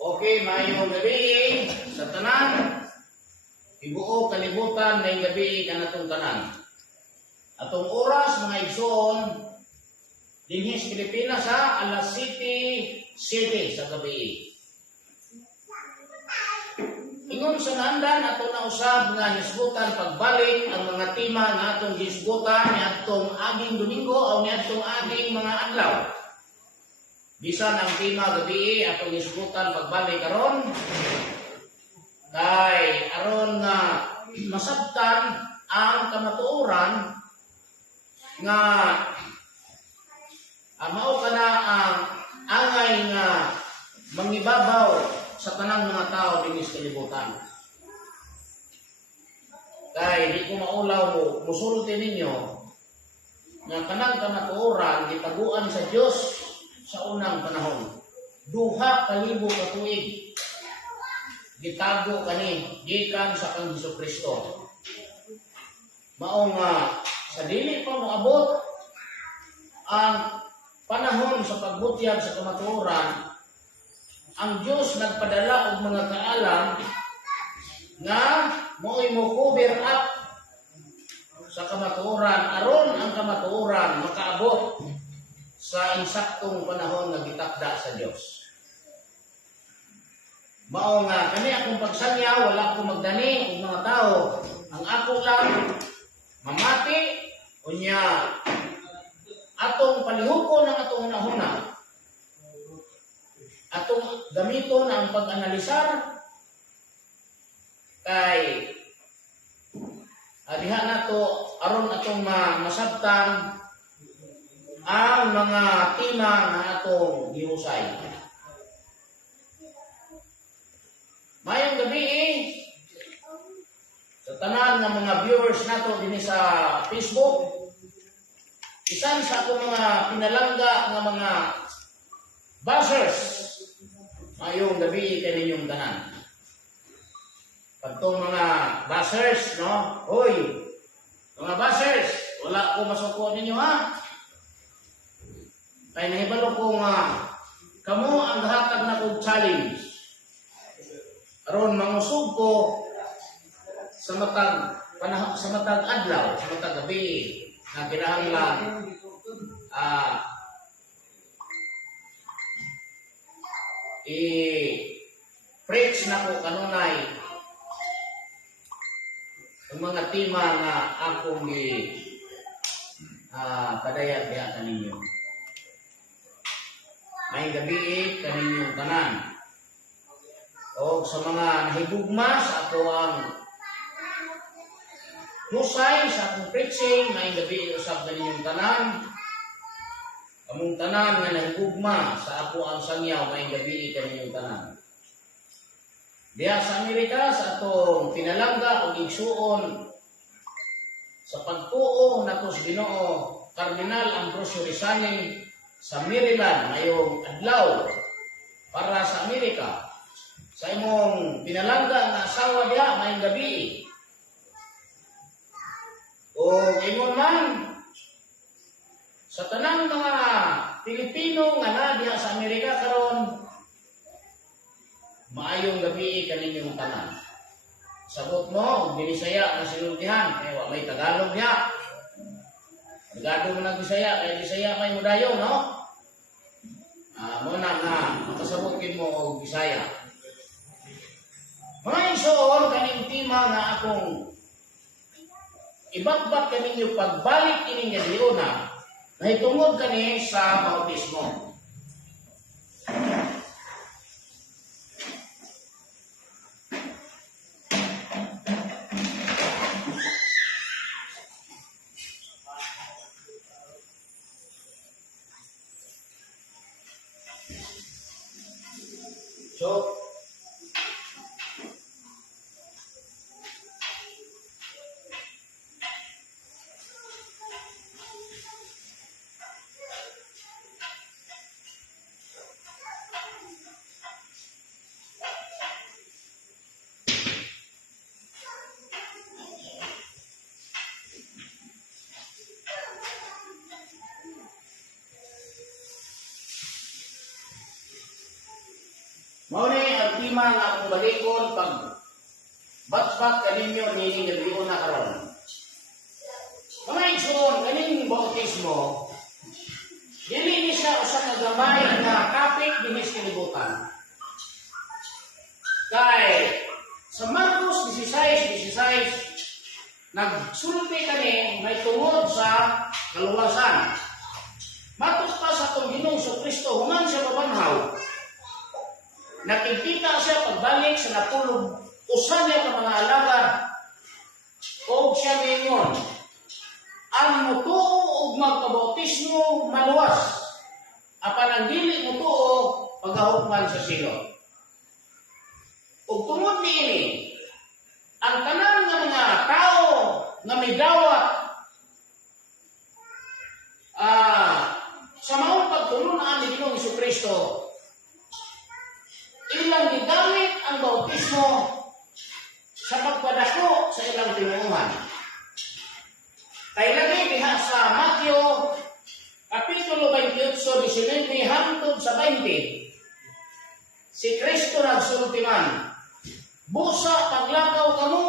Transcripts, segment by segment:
Okay, mayong gabi sa tanan. Ibuo kalibutan na gabi kanatong tanan. Atong oras mga igsoon dinhi sa Pilipinas sa alas 7:07 sa gabi. Ingon sa naandan ato na usab nga hisgutan pagbalik ang mga tema nga atong hisgutan niadtong aging Domingo o niadtong aging mga adlaw. Bisan ang tema gabi atong hisgutan pagbalik karon kay aron nga masabtan ang kamatuoran nga mao kana ang angay nga mangibabaw sa tanang mga tao dinhi sa kalibutan. Kay di ko maulaw mo musulti ninyo nga kanang kamatuoran gitaguan sa Dios sa unang panahon. 2,000 ka tuig gitago kani gikan sa kang Hesukristo. Mao nga sa dili pa moabot ang panahon sa pagbutyag sa kamatuoran, ang Diyos nagpadala og mga kaalam nga mo'y mo cover up sa kamatuoran aron ang kamatuoran makaabot sa insaktong panahon nga gitakda sa Dios. Mao nga kani akong pagsanya wala ko magdani og mga tao. Ang ako lang mamati unya atong palihukon ang atong hunahuna. Atong gamiton ang pag-analisar kay diha nato aron atong masabtan ang mga tema nga atong gihusay. Mayong gabi sa tanan ng mga viewers nato dinhi sa Facebook. Isan sa akong mga pinalangga nga mga buzzers. Mayong gabi kaninyong tanan. Pagtong mga buzzers, no? Hoy, mga buzzers, wala ko masuko ninyo ha. Kaya nahibalo ko nga kamo ang hatag na kong challenge. Aron mangusog ko sa matag adlaw, sa matag gabi na kinahanglan i-preach na ko kanunay ang mga tema nga akong padayag diha kaninyo. May gabi kaninyong tanan. O sa mga nahigugma sa ato ang husay sa akong preaching, may gabi usab kaninyong tanan. Among tanan nga nahigugma sa ako ang sangyaw, may gabi kaninyong tanan. Diya sa Amerika, sa atong pinalangga o igsuon sa pagtuo nato sa Ginoo Cardinal Ambrosio Rizani sa Maryland ngayong adlaw para sa Amerika. Sa imong pinalangga na asawa diya, may gabi. O imong man sa tanang mga Pilipino nga na diha sa Amerika karon, maayong gabi kaninyong tanan. Sabot mo, Binisaya ang sinultihan, kaya may Tagalog niya. Tagalog mo na Bisaya, kaya Bisaya may mudayo, no? Muna nga, makasabutin mo o Bisaya. Mga igsoon, kaning tema nga akong ibakbak kaninyo pagbalik ining Leona, nahitungod kani sa bautismo. So, Mao ni ang tema nga akong balikon pag bat-bat kaninyo nini gabion na karon. Mga igsoon, kaning bautismo, dili ni siya usa ka gamay nga kapit dinhi sa kalibutan. Kay sa Marcos 16:16 nagsulti kani may tungod sa kaluwasan. Matud pa sa atong Ginoong Kristo human siya mabanhaw. Nakikita siya pagbalik sa napulog usa niya ka mga alagad o siya mingon ang mutuo ug magkabautismo maluwas apan ang dili mutuo pagahukman sa silot. Ug tungod niini ang tanan nga mga tao nga may dawat sa maong pagtulungan ni Ginoong Kristo ilang gigamit ang bautismo sa pagpadako sa ilang tinuuhan. Kay lagi diha sa Mateo Kapitulo 28:19 hangtod sa 20, si Kristo nagsulti man, busa paglakaw kamo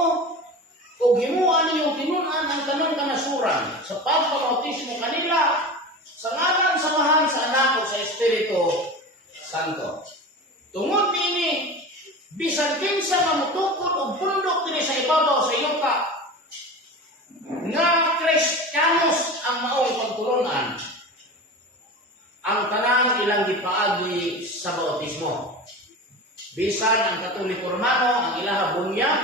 ug himuan ninyong tinunan ang tanang kanasuran sa pagpabautismo kanila sa ngalan samahan sa Anak ug sa Espiritu Santo. Tungod niini bisan kinsa nga mutukod og pundok dinhi sa ibabaw sa yuta nga Kristiyanos ang maong pagtulunan, ang tanang ilang gipaagi sa bautismo. Bisan ang Katoliko Romano ang ilaha bunyag,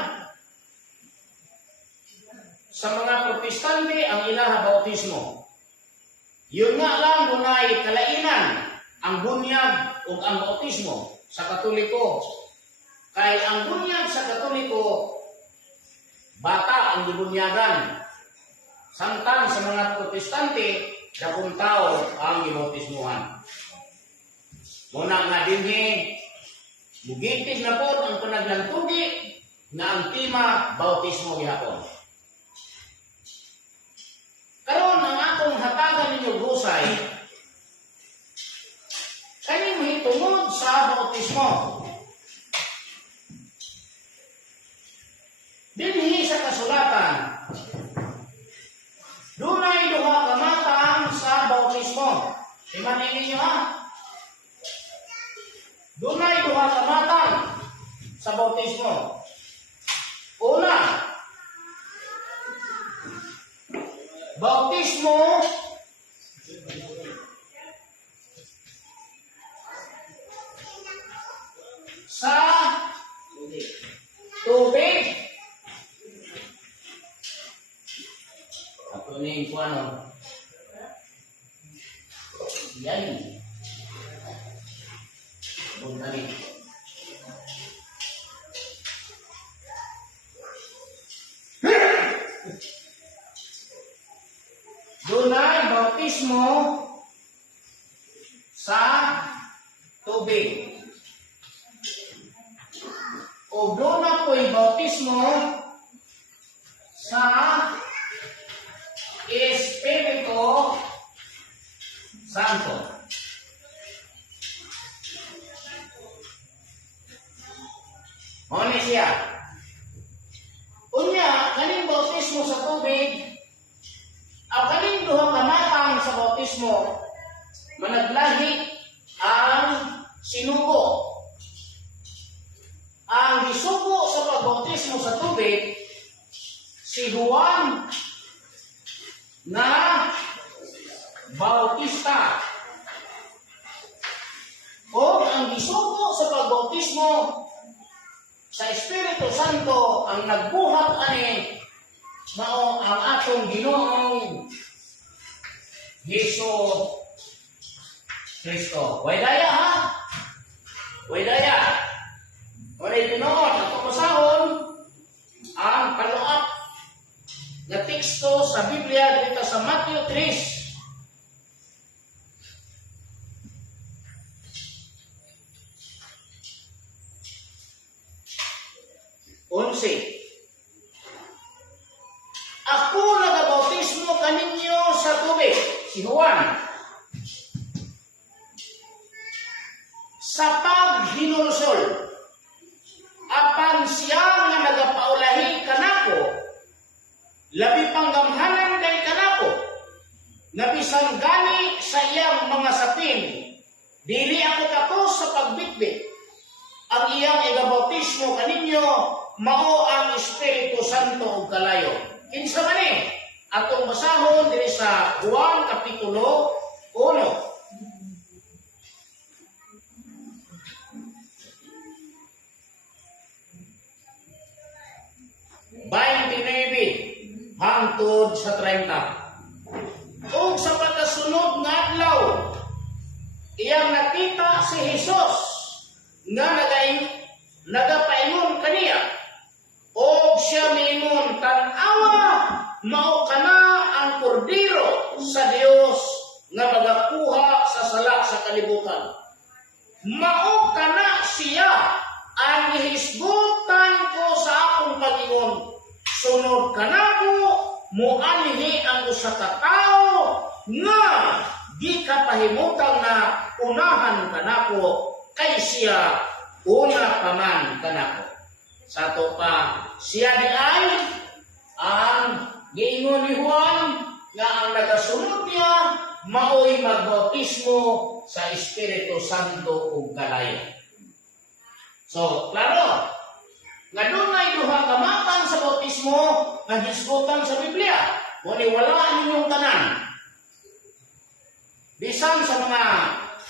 sa mga Protestante ang ilaha bautismo. Yun nga lang dunay kalainan ang bunyag ug ang bautismo sa Katoliko. Kay ang bunyag sa Katoliko bata ang gibunyagan. Samtang sa mga Protestante dakong tao ang gibautismuhan. Muna nga dinhi mugitig na po ang panaglantugi na ang tema bautismo gihapon. Karon ang akong hatagan ninyo husay kaning hitungod sa bautismo. Dinhi sa kasulatan dunay duha ka matang sa bautismo. Imanin ninyo ha. Dunay duha ka matang sa bautismo. Una, bautismo sa tubig. Ako ni ko ano? Yan. Buntali. Dunay bautismo sa tubig. O duna po'y bautismo sa Espiritu Santo. Muna siya. Unya, kaning bautismo sa tubig, ang kaning duha ka matang sa bautismo, managlahi ang sinugo. Ang gisugo sa pagbautismo sa tubig, si Juan na Bautista. O ang gisugo sa pagbautismo sa Espiritu Santo ang nagbuhat ani mao ang atong Ginoong Hesus Kristo. Way daya ha? Way daya. Oray tinood ato pasahon ang kaluat na teksto sa Biblia dito sa Mateo 3. Ako nagabautismo kaninyo sa tubig, si Juan. sa paghinulsol. Apan siya nga nagapaulahi kanako, labi pang gamhanan kay kanako, na bisan gani sa iyang mga sapin, dili ako takos sa pagbitbit. Ang iyang igabautismo kaninyo, mao ang Espiritu Santo ug kalayo. Kinsa man ni? Atong basahon diri sa Juan Kapitulo 1. 29 hangtod sa 30. Ug sa pagkasunod nga adlaw, iyang nakita si Jesus nga nagapaingon kaniya, o siya mingon, tan-awa, mao kana ang kordero sa Dios nga magakuha sa sala sa kalibutan. Mao kana siya ang gihisgutan ko sa akong pag-ingon. Sunod kanako, muanhi ang usa ka tawo nga di ka pahimutang na unahan kanako kay siya una pa man kanako. Sa to pa, siya di ay ang giingon ni Juan nga ang nagasunod niya mao'y magbautismo sa Espiritu Santo ug kalayo. So, klaro, nga doon ay duha ka matang sa bautismo nga gisgutan sa Biblia. Ngunit wala ninyong tanan. Bisan sa mga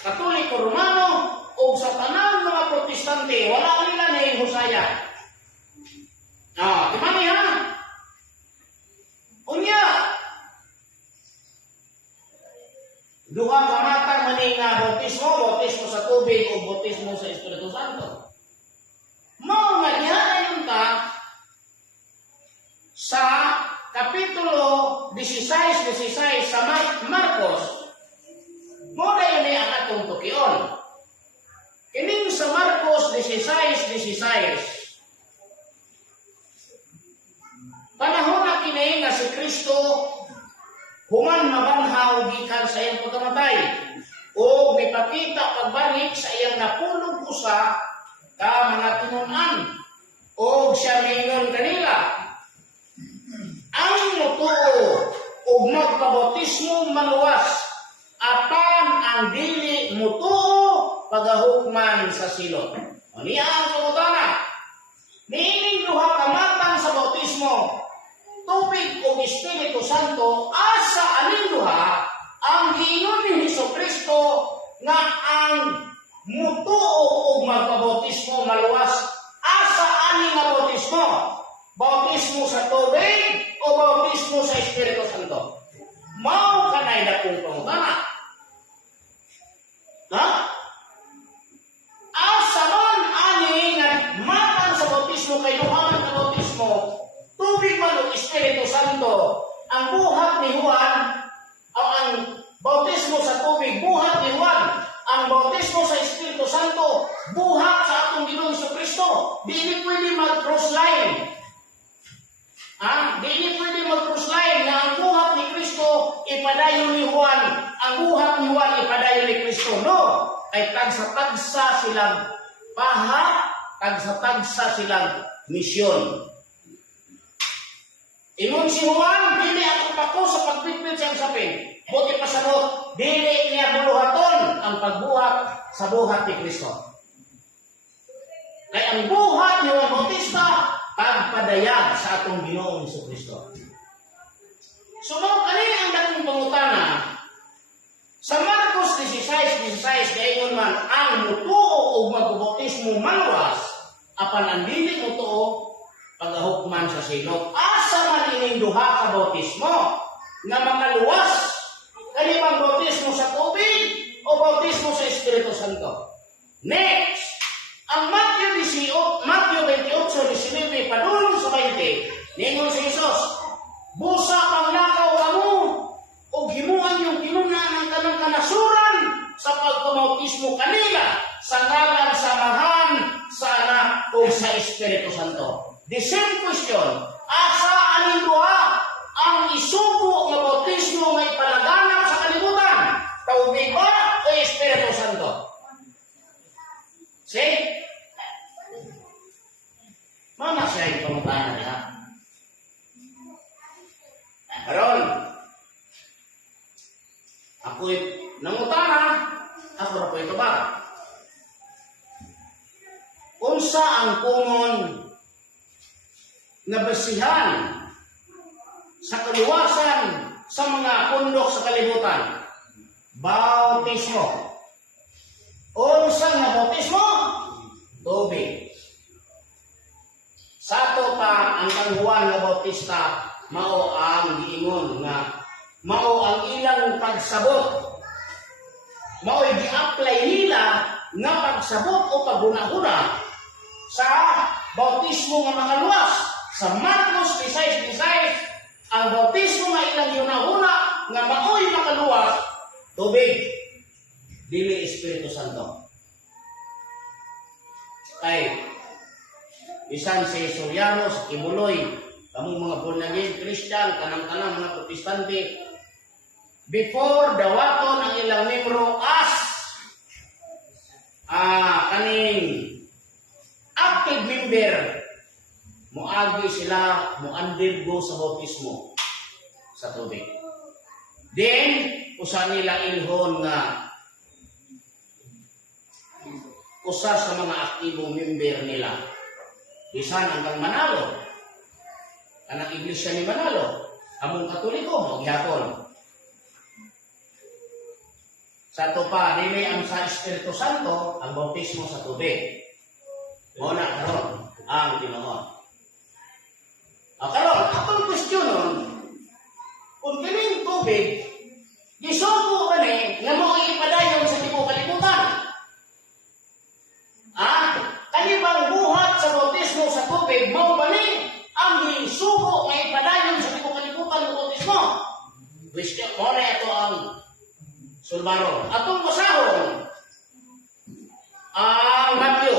Katoliko Romano o sa tanan mga Protestante, wala nila na yung husaya. Di ba niya? Unya, duha ka matang maning bautismo sa tubig o bautismo sa Espiritu Santo. Mao nga diha ka sa Kapitulo 16 sa Marcos, mo dayon ni ang atong tukion. Kining sa Marcos 16, panahon na kini nga si Kristo human mabanhaw gikan sa iyang pagkamatay o mipakita pagbalik sa iyang napulog usa ka mga tinunan o siya mingon kanila, ang mutuo ug magpabautismo maluwas apan ang dili mutuo pagahukman sa silot. Niya ang sumutana. Niining duha ka matang sa bautismo, tubig o Espiritu Santo, asa aning duha ang giingon ni Jesucristo nga ang mutuo o magpabautismo maluwas. Asa aning nga bautismo? Bautismo sa tubig o bautismo sa Espiritu Santo? Mao kanay dakong pangutana. Asa man ani nga matang sa bautismo kay duha ka bautismo, tubig man o Espiritu Santo, ang buhat ni Juan, ang bautismo sa tubig, buhat ni Juan, ang bautismo sa Espiritu Santo, buhat sa atong Ginoong Jesucristo. Dili pwede mag-cross line. Dili pwede mag-cross line na ang buhat ni Kristo ipadayon ni Juan, ang buhat ni Juan ipadayon ni Kristo. No, ay tagsa-tagsa silang paha, tagsa-tagsa silang misyon. Ingon si Juan, dili ako pako sa pagpitpit siyang sapin. Buti pasarot, dili niya buluhaton ang pagbuhat sa buhat ni Kristo. Kaya ang buhat ni Juan Bautista, pagpadayag sa atong Ginoong Jesucristo. Sunod, kanina ang dating pangutana, sa Marcos 16, kaingon man, ang mutuo o magbautismo maluwas, apan ang dili mutuo, pagahukman sa silot. Asa man ining duha ka bautismo nga makaluwas? Kani bang bautismo sa tubig o bautismo sa Espiritu Santo? Next, ang Matthew 28:19 padulong sa 20, ningon si Jesus, busa pang lakaw kamo o himuan yung kinuna ng kanang kanasuran sa pagpamautismo kanila sa ngalan sa Amahan, sa Anak o sa Espiritu Santo. The same question, asa aning duha ang isugo nga bautismo nga ipalaganap sa kalibutan? Tubig ba o Espiritu Santo? See? Mama siya yung pangutanan niya. Karon, ako'y nangutana, ako na po ito ba? Unsa ang common na basihan sa kaluwasan sa mga pundok sa kalibutan? Bautismo. Unsang na bautismo? Tubig. Sato pa ang kang Juan nga Bautista mao ang giingon nga mao ang ilang pagsabot. Mao gi-apply nila nga pagsabot o paghuna-huna sa bautismo nga makaluwas. Sa Marcos 16:16 ang bautismo nga ilang hunahuna nga mao'y makaluwas tubig, dili Espiritu Santo. Kay bisan si Soriano, si Kibuloy, kamong mga born again Christian, kanang-kanang mga Protestante, before dawaton ang ilang membro as kaning active member, moagi sila mo-undergo sa bautismo sa tubig. Then, usa nila ilhon nga usa sa mga aktibong member nila. Bisan hanggang Manalo, kanang iglesia ni Manalo, among Katoliko, magyapon. Sa ito pa, nili ang sa Espiritu Santo, ang bautismo sa tubig. Muna karon ang Ginoo. Karon, akong questionon, kung kining tubig, gisugo kani nga mo ipadayon sa tibuok kalibutan. Kanibang buhat sa bautismo sa tubig, mao bali ang gisugo nga ipadayon sa tibuok kalibutan ng bautismo. Wish ka, mo na ito ang sulbaro. Atong basahon ang Matthew.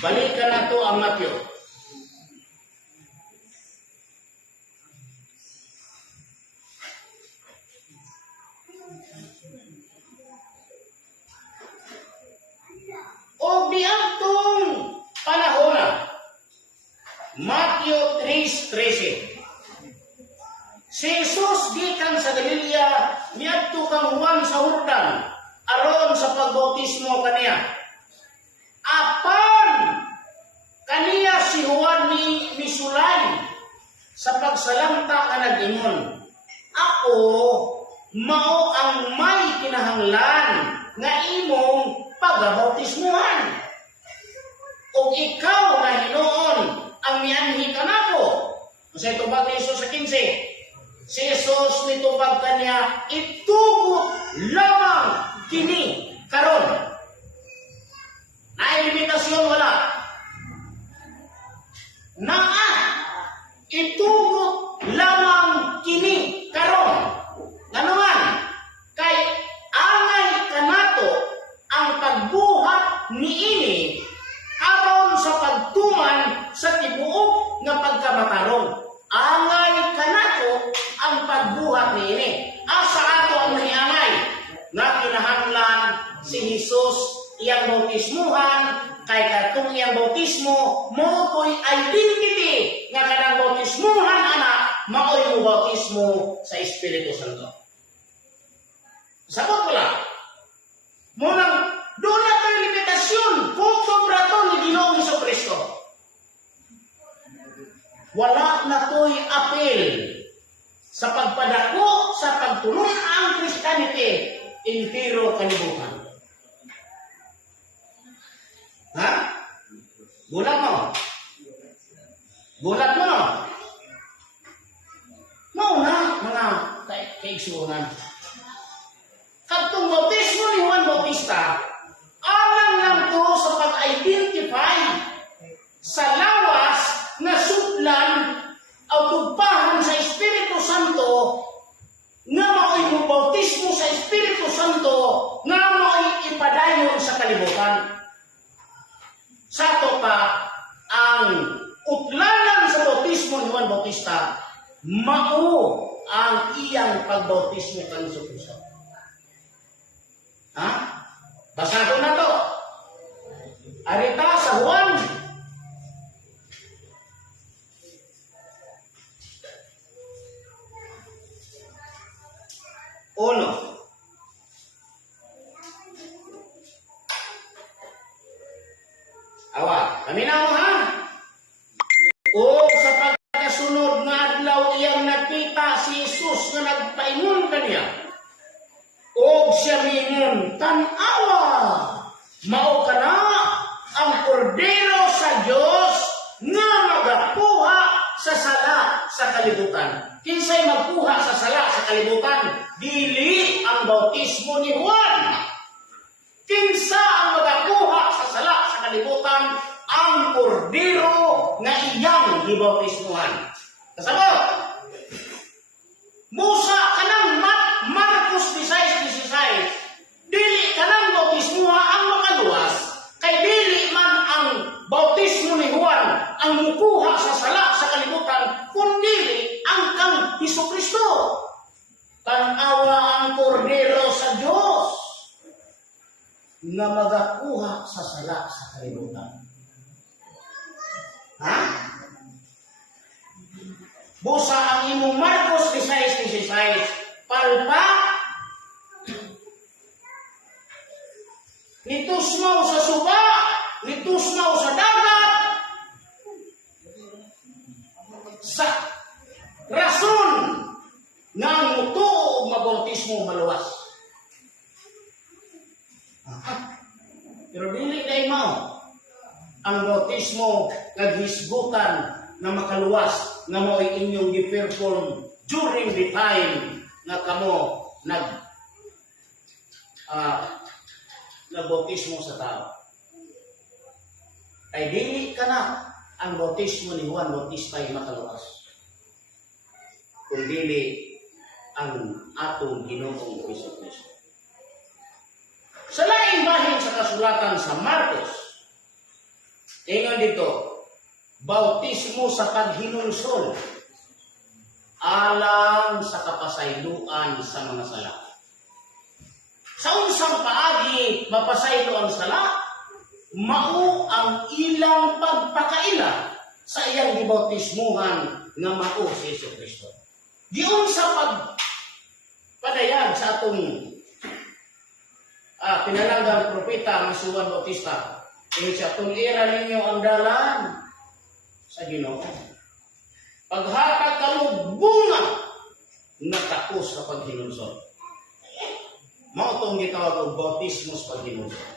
Balikan na to ang Matthew. O diadtong panahon, Matthew 3:13. Si Jesus gikan sa Galilea, niadto kang Juan sa Jordan, aron sa pagbautismo kaniya. Apan kaniya si Juan ni misulay sa pagsalamta nga nag-ingon, ako mao ang may kinahanglan nga imong pagbautismuhan. O ikaw na Hinuon ang mianhi kanako. Kasi tubag ni Jesus sa 15. Si Jesus nitubag kaniya, itugot lamang kini karon. Naay limitasyon wala. Naa itugot lamang kini karon. Nganuman kay angay kanato ang pagbuhat niini aron sa pagtuman sa tibuok nga pagkamatarong. Angay kanato ang pagbuhat niini. Asa ato ang maniangay nga kinahanglan si Jesus iyang bautismuhan kay katong iyang bautismo mo ko'y identity nga kanang bautismuhan anak mao'y mo bautismo sa Espiritu Santo. Sabot ko lang. Munang doon na tayo limitasyon kung sobra to ni Ginoong Jesucristo. Wala na to'y apel sa pagpadako, sa pagtulong ang Christianity, entero kalibutan. Ha? Gulat mo? Gulat mo? Mauna, mga kaigsunan. Katong bautismo ni Juan Bautista, alang lang to sa pag-identify sa lawas na sudlan o tugpahan sa Espiritu Santo nga mao'y bautismo sa Espiritu Santo nga mao'y ipadayon sa kalibutan. Sa ito pa, ang utlanan sa bautismo ni Juan Bautista, mao ang iyang pagbautismo kan Jesucristo. Ha? Basado na to. siya mingon, tanawa, mao kana ang kordero sa Dios nga magakuha sa sala sa kalibutan. Kinsay magkuha sa sala sa kalibutan? Dili ang bautismo ni Juan. Kinsa ang magakuha sa sala sa kalibutan? Ang kordero nga iyang gibautismuhan. Kasabot, Musa kanang Marcos 16:16, dili kanang bautismuha ang makaluwas, kay dili man ang bautismo ni Juan ang mukuha sa sala sa kalibutan, kundi ang kang Hesukristo. Tanawa ang kordero sa Dios na magakuha sa sala sa kalibutan. Ha? Busa ang imong Marcos 16:16, palpa nitusmaw sa suba, nitusmaw sa dagat, sa rason nga ang muto o mabautismo maluwas. Pero dili kay mao ang bautismo naghisgutan na makaluwas nga mo'y inyong gi-perform during the time na kamo nagbautismo sa tao. Ay dili ka na ang bautismo ni Juan Bautista ay makaluwas, kung dili ang atong Ginoong Jesucristo. Sa laing bahin sa kasulatan sa Marcos, ingon dito, bautismo sa paghinulsol alang sa kapasayloan sa mga sala. Sa unsang paagi mapasaylo ang sala, mao ang ilang pagpakaila sa iyang gibautismuhan nga mao si Jesucristo. Diyon sa pagpadayag sa atong pinalanggang propeta nga si Juan Bautista, ingon siya, tulira ninyo ang dalan sa Ginoo. Paghatag kamo bunga natapos sa paghinulsol. Mao tong gitawag og bautismo sa paghinulsol.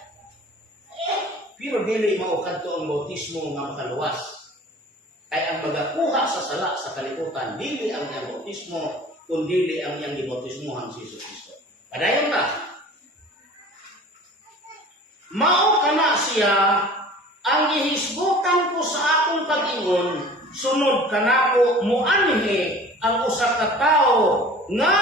Pero dili mao kadto ang bautismo nga makaluwas. Ay ang magakuha sa sala sa kalibutan, dili ang iyang bautismo, kundi dili ang iyang gibautismuhan si Jesucristo. Padayon ta. Mao kana siya ang gihisgutan ko sa akong pag-ingon, sunod kanako muanhi ang usa ka tawo nga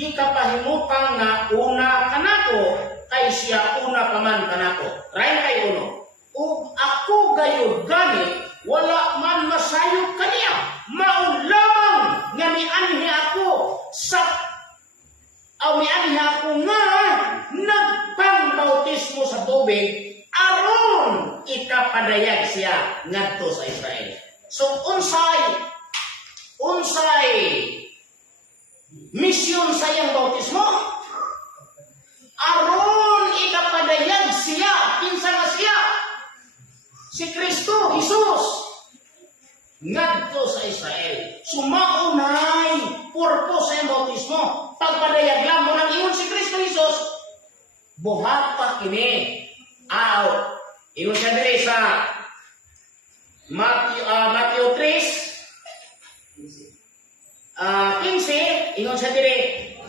gikapahimutang na una kanako, kay siya una pa man kanako. Try kay uno. Ug ako gayud gani wala man masayod kaniya, mao lamang nga mianhi ako sa mianhi ako nga nagpangbautismo sa tubig aron ikapadayag siya ngadto sa Israel. So unsay misyon sa iyang bautismo? Aron ikapadayag siya, kinsa nga siya? Si Kristo, Jesus, ngadto sa Israel. Sumaunay purpose sa iyang bautismo. Pagpadayag lang mo nang ingon si Kristo Jesus, buhat pa kini. Ingon siya diri sa Matthew 3:15, ingon siya diri,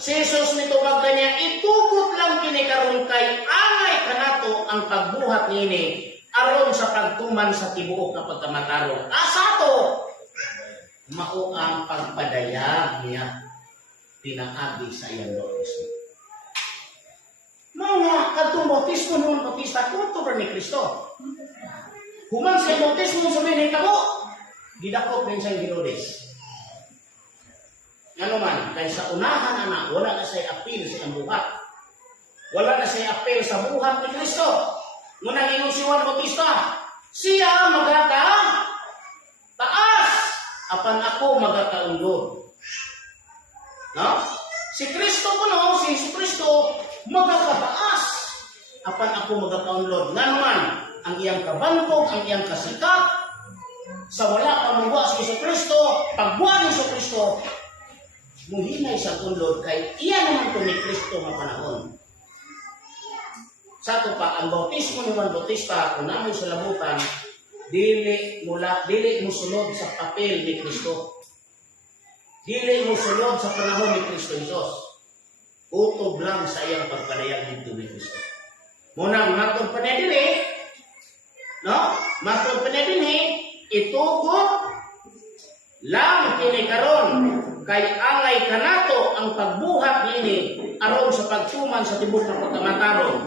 si Jesus nitubag kanya, itugot lang kini karon kay angay kanato ang pagbuhat niini aron sa pagtuman sa tibuok nga pagkamatarong. Asa to? Mao ang pagpadayag niya pinaagi sa iyang bautismo. Mga kadtong bautismo noon Bautista kunto ni Kristo. Human sa bautismo sa binitabo, didakop rin sa Herodes. Ano man, kaya sa unahan anak, wala na siya apil sa iyang buhat. Wala na siya apil sa buhat ni Kristo. Ngunang ingon si Juan Bautista, siya magata taas, apan ako magataundod. No? Si Kristo kuno, si Jesucristo, magkataas, apan ako magkakaunlod. Nga naman, ang iyang kabantog, ang iyang kasikat, sa wala pamugwa si Jesucristo, pagbuwa ni Jesucristo, muhinay sa unlod kay iya naman ito ni Kristo nga panahon. Sa to pa, ang bautismo ni Juan Bautista, kung namin sa labutan, dili mo sulod sa papel ni Kristo. Dili mo sulod sa panahon ni Kristo Jesus. Utob lang sa iyang pagpadayag dito ni Kristo. Munang matod pa na dili, no? Matod pa na dili, itugot lang kini karon kay angay kanato ang pagbuhat nini aron sa pagtuman sa tibok ng pagkamataron.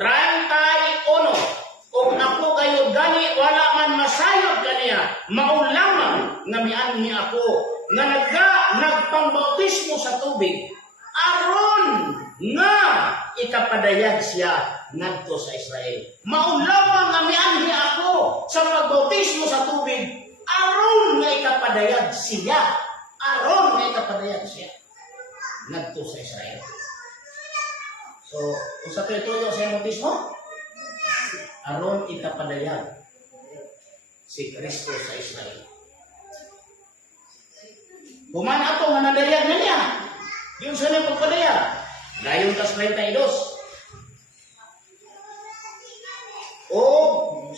31 kung ako kayo gani wala man masayod kaniya maulaman nga mianhi ako nga nagpangbautismo sa tubig aron nga ikapadayag siya ngadto sa Israel. Maulaman nga mianhi ako sa pagbautismo sa tubig aron nga ikapadayag siya. Aron nga ikapadayag siya ngadto sa Israel. So, kung sa tuyo sa bautismo, aron ikapadayag si Kristo sa Israel. Kuman ato nga nadayag na niya. Yung sa niyang pagpadayag. Dayon tas 32. O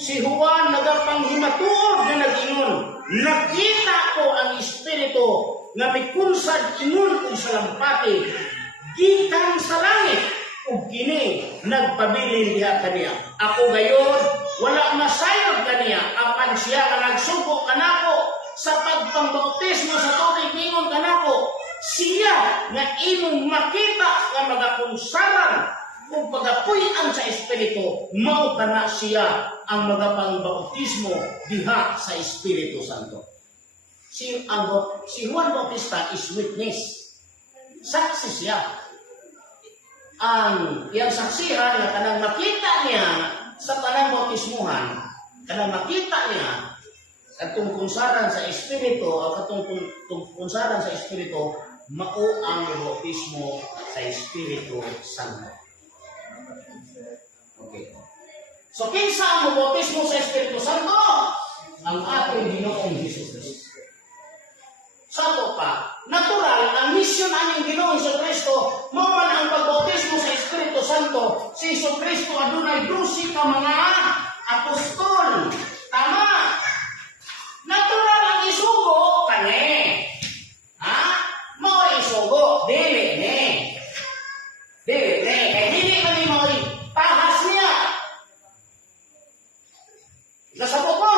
si Juan nagapanghimatod na nag-ingon, nakita ko ang Espiritu na may kunsad ingon kung sa lampati, gikan sa langit, ug kini nagpabilin diha kaniya. Ako gayon, wala masayod kaniya, apan siya nga nagsugo kanako sa pagpangbautismo sa tubig ingon kanako, siya nga imong makita nga magakunsaran kung pagapuy-an sa Espiritu, mao kana siya ang magapangbautismo diha sa Espiritu Santo. Si Juan Bautista is witness. Saksi siya. Ang iyang saksihan na kanang makita niya sa kanang bautismuhan, kanang makita niya katong kunsaran sa Espiritu o katong kunsaran sa Espiritu, mao ang bautismo sa Espiritu Santo. Okay. So, kinsa ang bautismo sa Espiritu Santo? Ang ating Ginoong Hesus Kristo. Sato pa, natural, ang misyon aning Ginoong Hesus Kristo, mao man ang pagbautismo sa Espiritu Santo. Si Hesus Kristo adunay 12 ka mga apostol. Tama. Natural ang isugo kani. Ha? Mao isugo, dili ni. Dili ni. Dili kani mao tahas niya. Nasabot mo.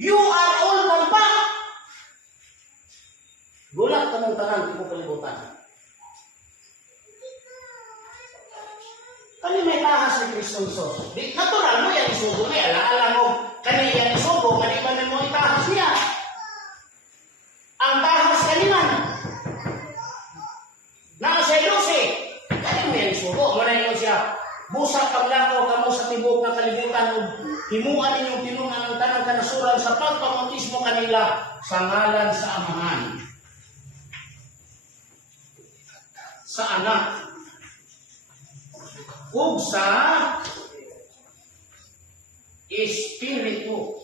You are all compact. Gulat ka ng tanan, di mo kalibutan. Kani may tahas ni Kristo Jesus. Natural mo yan isugo niya. Alaala mo, kani yan isugo, kani mo itahas niya. Ang tahas kaniman. Nasa 12. Kani mo yan isugo. Muna yun siya. Busa paglako kamo sa tibok ng kalibutan o himuan ninyong tinungan ng tanang kanasuran sa pagpamautismo kanila sa ngalan sa Amahan, sa Anak, ug sa Espiritu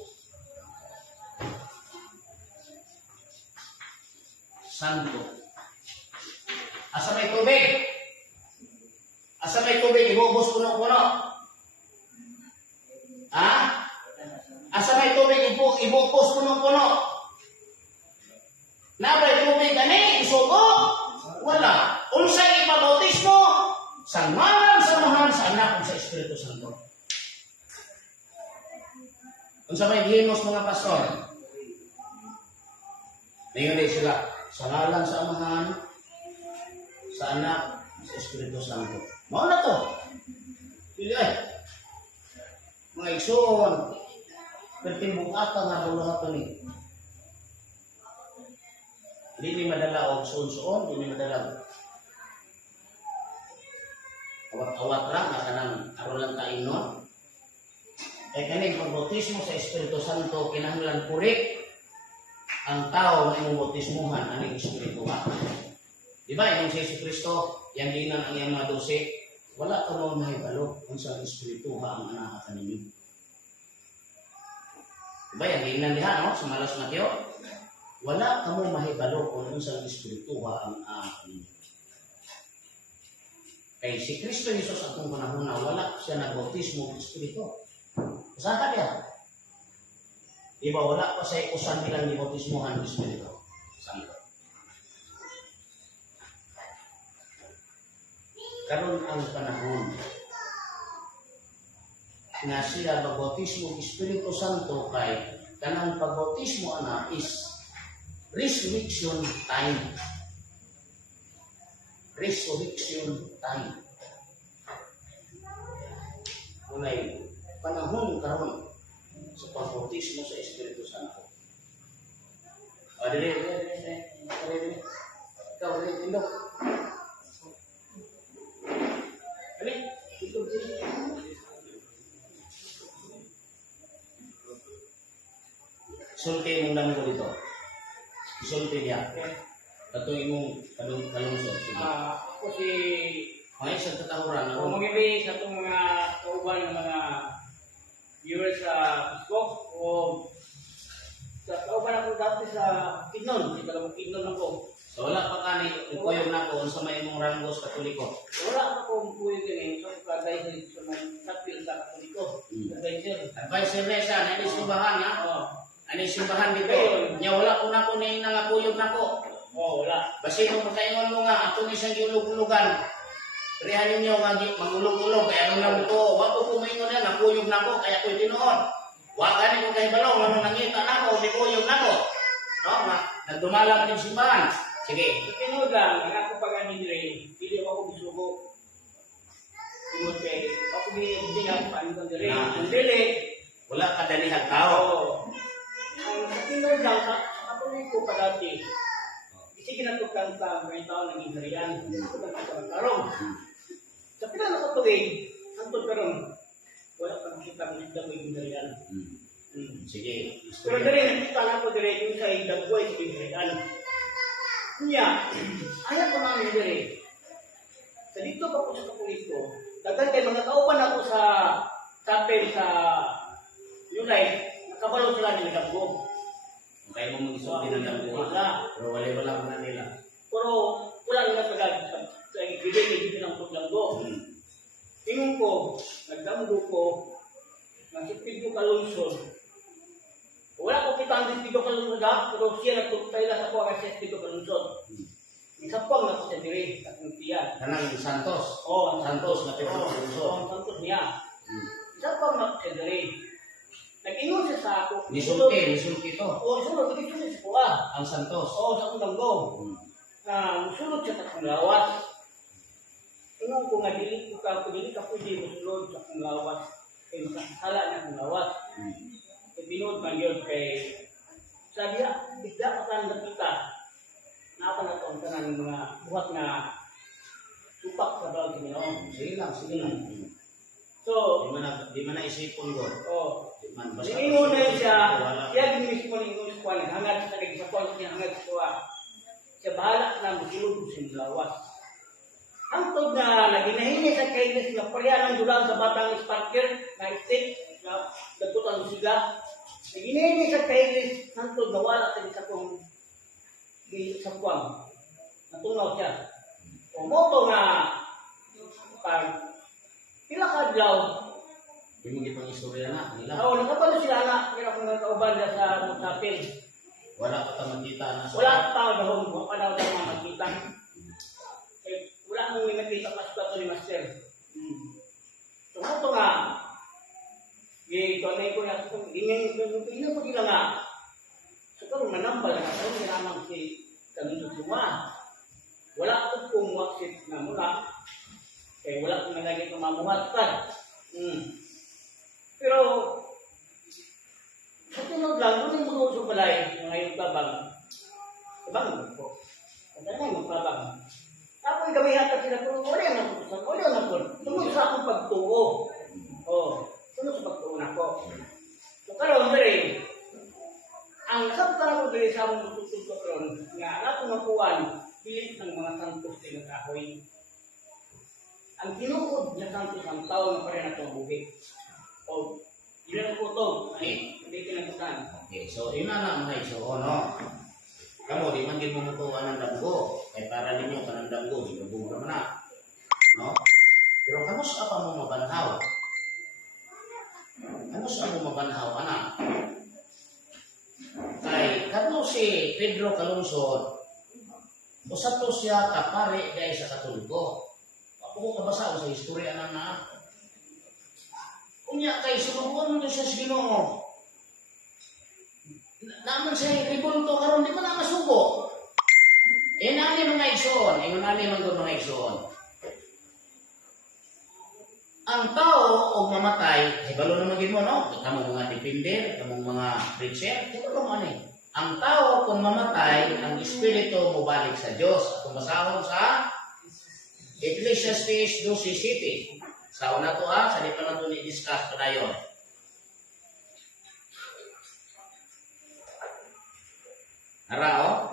Santo. Asa may tubig? Asa may tubig? Ibubos puno-puno. Ha? Asa may tubig? Ibubos puno-puno. Nabay tubig gani? Isugo? Wala. Unsay ipabautismo? Sa ngalan sa Amahan, sa Anak, ug sa Espiritu Santo. Unsa may gihimos mga pastor? Ngayon din sila. Sa ngalan sa Amahan, sa Anak, sa Espiritu Santo. Mao na to. Dili ay. Mga igsoon, pertimbong ata nga buluhaton ni. Dili madala og suon-suon, dili madala. Awat-awat ra nga kanang aron lang ta inon. Kay kani pagbautismo sa Espiritu Santo kinahanglan purik ang tao nga imong bautismuhan ani Espiritu ha. Di ba yung si Jesu Kristo, yan dinan ang iyang mga 12, wala ka mo mahibalo kung sa Espiritu ha ang anak ka ninyo. Di ba yan dinan diha no? Sa Malas Mateo, wala ka mo mahibalo kung sa Espiritu ha ang anak ka ninyo. Kay si Kristo Jesus atong panahon na wala siya nagbautismo ng Espiritu. Usaha niya. Diba wala pa sa usan nilang gibautismohan ng Espiritu Santo. Karon ang panahon na siya magbautismo ng Espiritu Santo kay kanang pagbautismo ana is resurrection time. Resurrection time. Unay panahon karon sa pagbautismo sa Espiritu Santo. Dili. Ikaw rin, tindok. Dali, ito. Sulti mong dami ko dito. Isulti niya. Katong imong kalungsod. Sige. Ako si Ay, sa tatahuran. Mungili sa itong mga kauban ng mga viewers sa Facebook o sa kauban ako dati sa Kidnon. Hindi ko Kidnon ako. So, wala pa kani, ipuyog na ko sa may mong ranggos katoliko. Wala akong puyo din eh. So, kagay sa mga kapil sa katoliko. Advisor. Advisor na siya, na ini simbahan ha. Ano yung simbahan dito? Ayun. Nya wala ko na ko na nangapuyog na ko. Wala. Basi kung pagkaingon mo nga, ato ni siyang giulog-ulogan. Rihan ninyo nga mangulog-ulog, kaya nung lang ko, wako kumingon na, nakuyog na ko, kaya ko'y tinuod. Waka ni ko kay balong, ano nangita na ko, may kuyog na ko. No, nagdumala ka ng simbahan. Sige. Tinood lang, ako pag-anin rin, hindi ako bisugo. Tinood kayo, ako binigyan paano rin. Ang dili, Wala ka dalihag tao. ang tinood lang, katuloy ko pa dati. Sige na ito kanta, may tao naging harian. Ito ang karong. Sa pila na katuloy, ang karong, wala pa nakita mo sila maging harian. Sige. Pero dali, nakita na ko dali yung sa dagway sa harian. Kanya, ayaw ko namin dali. Sa dito pa po sa katuloy ko, dagan kayo mga kauban ako sa kapel sa Unite, nakabalo sila ng Gabgo. Kaya mo mag-isulti ng dambuha. Pero wala na nila. Pero wala nila pagkakit sa ibigay ng pagdamgo. Tingin ko, nagdamgo ko, nasipid ko kalungsod. Wala ko kita ang dito kalungsod pero siya nagtutay na sa ko ang dito kalungsod. Isa po ang nato sa diri, sa Kuntiya. Kanang Santos. Santos na pero kalungsod. Santos niya. Isa po ang nato sa diri. Nag-ingon siya sa ako. Nisulti to. Sunod, nag-ingon siya sa kuha. Ang Santos. Sa Kundanggo. Musulod siya sa Kunglawas. Tingnan ko nga, dili ka pwede musulod sa Kunglawas. Kaya makakasala niya Kunglawas. Kaya binood man yun kay sabi niya, bigla ka saan nakita. Napa na ito ang tanan ng mga buhat na supak sa bawat Ginoo. Sige lang. So, Di man na isipon ko. Ingon na siya, siya ginis ko ng ingon ko ng hangad sa nagsapaw niya hangad sa siya bahala na musulod sa Kunglawas. Hangtod na naginahini sa kainis na pareha ng dulang sa batang sparker na stick na nagputang siga. Naginahini sa kainis, hangtod na wala sa isakong sapuang. Natunaw siya. Umoto na pag pila ka adlaw. Hindi mo gipang istorya na. Nila. Nakapalo sila na, kaya kung nagkauban na sa Musapil. Wala pa ta makita na sa... Wala tao dahon mo, pa daw mga makita. Wala mong nakita pa sa ni Master. So, ito nga, ito na ko na, tingnan ko nila nga. So, kung manambal na, kung nilamang si Kaminto Suma, wala akong pumuwaksit na mula. Kaya wala akong nalagay ng mamuhatkan. Pero, sa tunod lang, kung yung mga usong balay, yung ngayon babang, babang po. Kaya nga yung babang. Ako yung gamay hatag sila, pero wala yung naputusan, wala yung naputusan. Tunod sa akong pagtuo. Tunod sa pagtuo na ko. So, karoon na rin, ang sabta ko rin sa akong tutulog ko karoon, nga akong nakuhan, pilit ng mga santos sa mga kahoy. Ang tinuod na santos ang tao na pa rin atong buhi. Ilan po ito? Hindi kinabutan. Okay, so yun na mga iso, no? Kamu, di man din mo mutuwa ng damgo. Kaya para ninyo ka ng damgo, di naman na. No? sa pa mo mabanhaw? Ano sa mo mabanhaw, anak? Kay kadto si Pedro kalungsod, usap to siya kapare dahil sa Katoliko. Ako ko kabasa sa istorya na unya kay sumubon mo siya sa Ginoo. Naman siya ribulto karon di ko na masugo. Inali mga igsoon, inali mga igsoon. Ang tao o mamatay, hibalo naman gid mo, no? Kamong mga depender, kamong mga preacher, hibalo man eh. Ang tao kung mamatay, ang espiritu mo balik sa Diyos. Kung masahon sa Ecclesiastes 12:7. Sa una to sa di pa na to ni-discuss pa dayon. Arao,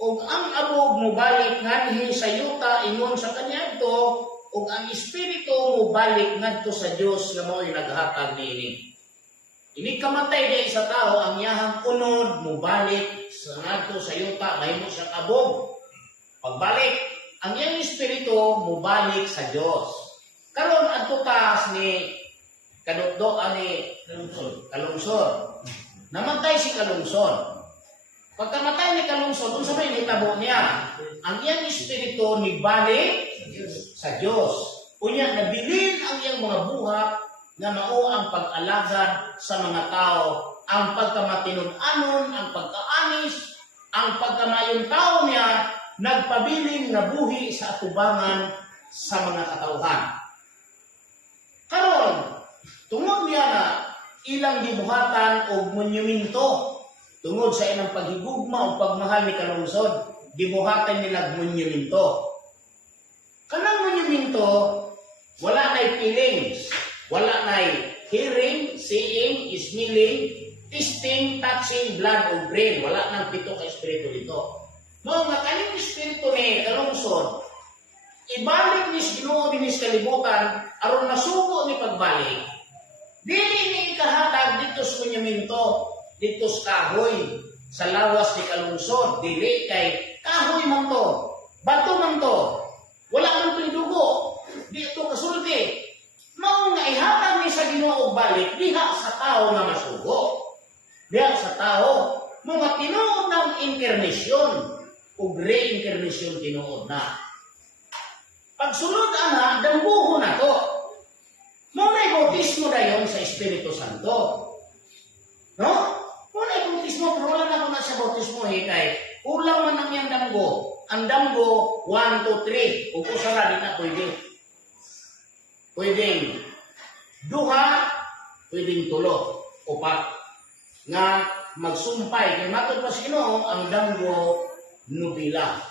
ug ang abog mo balik nganhi sa yuta ingon sa kanya to, ug ang espiritu mo balik ngadto sa Dios nga mao'y naghatag niini. Ini kamatay day sa tao ang iyahang unod mo balik sa ngadto sa yuta mahimo siyang abog. Pagbalik, ang iyang espiritu mo balik sa Dios. Karon adto taas ni kadukdo ani kalungsod. Namatay si kalungsod. Pagkamatay ni kalungsod, kung sabay hitabo niya, ang iyang espiritu ni balik sa Diyos. Unya, nabilin ang iyang mga buhat na mao ang pag-alagad sa mga tao, ang pagkamatinud-anon, ang pagkaanis, ang pagkamayon tao niya, nagpabilin na buhi sa atubangan sa mga katauhan. Karon, tungod niya na ilang gibuhatan o monumento, tungod sa ilang paghigugma o pagmahal ni kalungsod, gibuhatan nila monumento. Kanang monumento, wala na'y feelings, wala na'y hearing, seeing, smelling, tasting, touching, blood, o brain. Wala nang pito ka espiritu dito. No, nga kaning espiritu ni kalungsod, ibalik ni Ginoo dinis kalibutan, aron masugo ni pagbalik. Dili ni ikahatag dito sa monumento, dito sa kahoy, sa lawas ni kalungsod, dili kay kahoy man to, bato man to, wala man to dugo, di ito kasulti. Mao nga ihatag ni sa Ginoo balik diha sa tao nga masugo. Diha sa tao, mga tinuod ng inkarnasyon ug reinkarnasyon tinuod na. Pagsulod ana, dambuho na to. Muna'y bautismo dayon sa Espiritu Santo. No? Muna'y bautismo, pero wala na ko na sa bautismo kay ulang man ang iyang damgo. Ang damgo, 1, 2, 3. Ug usara din na pwede. Pwedeng duha, pwedeng tulo, upat. Nga magsumpay. Kaya matod pa sino, ang damgo, nubila.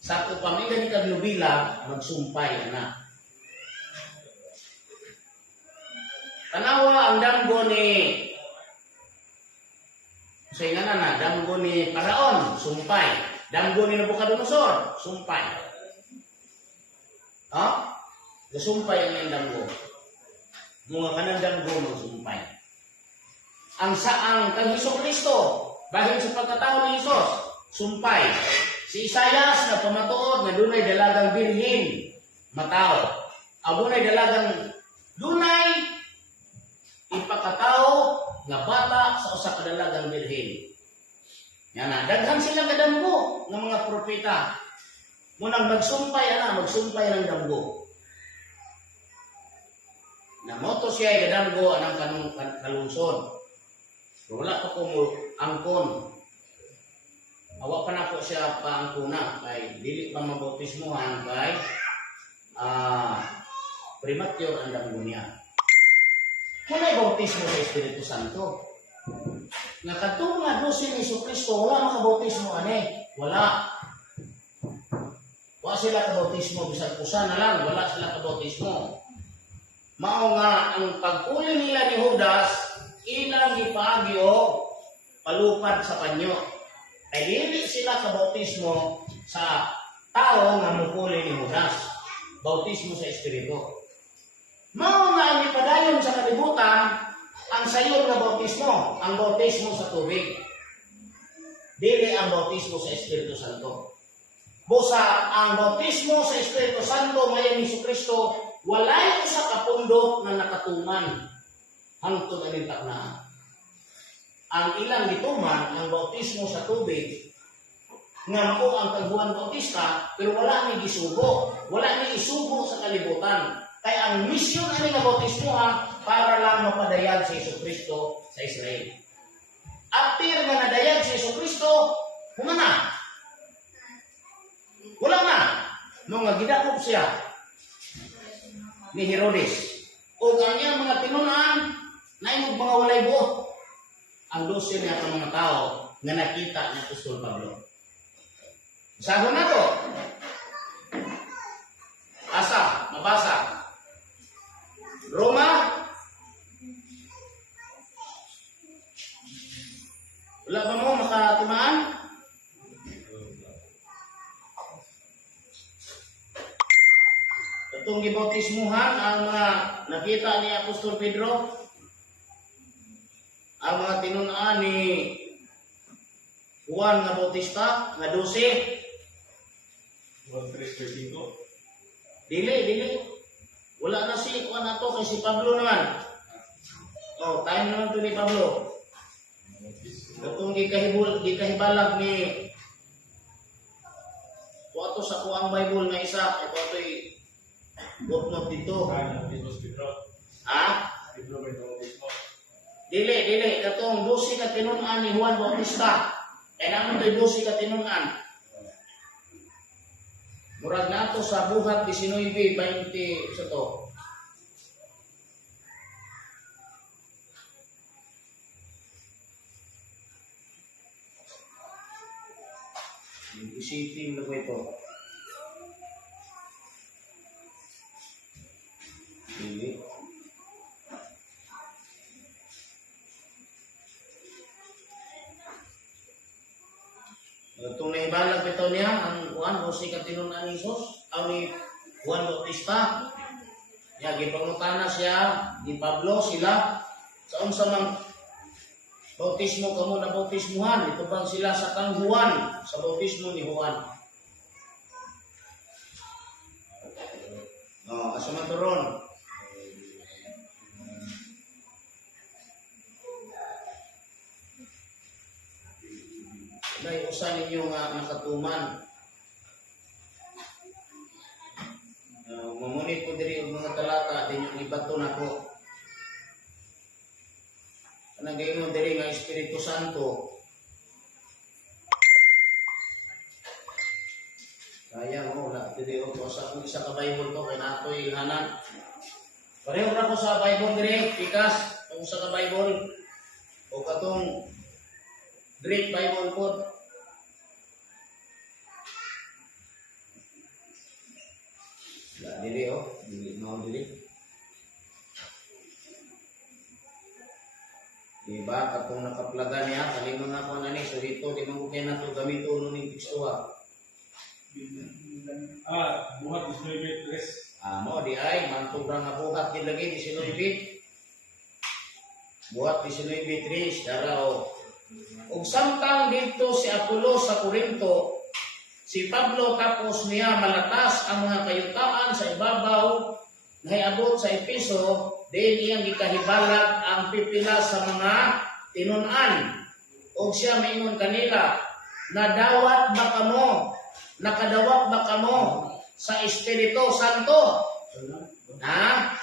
Sa kung pamilya ni kag nubila, magsumpay na. Tanawa ang damgo ni damgo ni Paraon, sumpay. Damgo ni Nabucodonosor, sumpay. Ha? Nasumpay ang iyang damgo. Mga kanang damgo ng sumpay. Ang saang kang Hesukristo, bahin sa pagkatao ni Hesus, sumpay. Si Isaias na pamatuod na dunay dalagang birhin, matao. Dunay dalagang dunay ipakatao nga bata sa usa ka dalagang birhin. Yan na, daghan sila kadamgo ng mga propeta. Munang magsumpay ng damgo. Namoto siya ay kadamgo anang kalungsod. Pero wala pa ko mo angkon. Awa pa na po siya paangkuna kay dili pa mabautismuhan kay premature ang damgo niya. Muna'y bautismo sa Espiritu Santo. Nga kadtong nga dosi ni Jesucristo, wala makabautismo ani. Wala. Wala sila kabautismo, bisan pusa na lang, wala sila kabautismo. Mao nga ang pag-uli nila ni Judas, ilang ipagyo palupad sa panyo. Ay dili sila kabautismo sa tao nga mupuli ni Judas. Bautismo sa Espiritu. Mao nga ang ipadayon sa kalibutan, ang sayon na bautismo, ang bautismo sa tubig. Dili ang bautismo sa Espiritu Santo. Busa ang bautismo sa Espiritu Santo ngayon ni Kristo walay usa ka pundok nga nakatuman hangtod aning takna. Ang ilang gituman ang bautismo sa tubig nga mao ang kang Juan Bautista pero wala ni gisugo, wala ni isugo sa kalibutan. Kaya ang misyon ani nga bautismo para lang mapadayag si Kristo sa Israel. After nga nadayag si Kristo, humana. Wala na. Nung nagidakop siya ni Herodes. O ang iyang mga tinunan na imong mga walay buot. Ang 12 niya ang mga tao nga nakita ni Apostol Pablo. Sagot na to. Asa, mabasa. Roma. Wala ba mo makatumaan? Itong gibautismuhan ang mga nakita ni Apostol Pedro, ang mga tinunaan ni Juan nga Bautista, nga 12. Juan 3:35. Dili. Wala na si Juan na to, kay si Pablo naman. Oh, time naman to ni Pablo. Itong gikahibalag ni kuwato sa kuang Bible nga isa, ito ito'y footnote dito. Ha? Dili. Katong 12 ka tinunan ni Juan Bautista. Kaya naman ito'y 12 ka tinunan. Murag na ito sa buhat 19:20 sa to. Isipin na ko ito. Dili. Itong naibalag ito niya, ang Juan, o si katinunan ni Jesus, ang ni Juan Bautista. Ya, gipangutana siya, ni Pablo, sila, sa unsamang bautismo kamo na bautismuhan, ito bang sila sa kang Juan, sa bautismo ni Juan. Asa man turon. Dahil usan ninyo nga nakatuman. Mamunit ko diri og mga talata din yung ibato nako. Kanang gayon diri nga Espiritu Santo. Kaya mo na diri og sa kung isa ka Bible to kay natoy hanan. Pareho ra ko sa Bible diri, pikas kung sa ka Bible o katong Greek Bible po. Dili dili mau dili. Diba katong nakaplaga niya kalimon na ko nani so dito di man kay nato gamito no ning tekstuha. Buhat 19:3. Mo di ay mantog ra nga buhat din lagi 19. Buhat 19:3 dara ug samtang dito si Apolos sa Corinto, si Pablo tapos niya malatas ang mga kayutaan sa ibabaw nahiabot sa Efeso, din iyang gikahibalag ang pipila sa mga tinunan. O siya maingon kanila, nadawat ba kamo? Nakadawat ba kamo sa Espiritu Santo? Ha?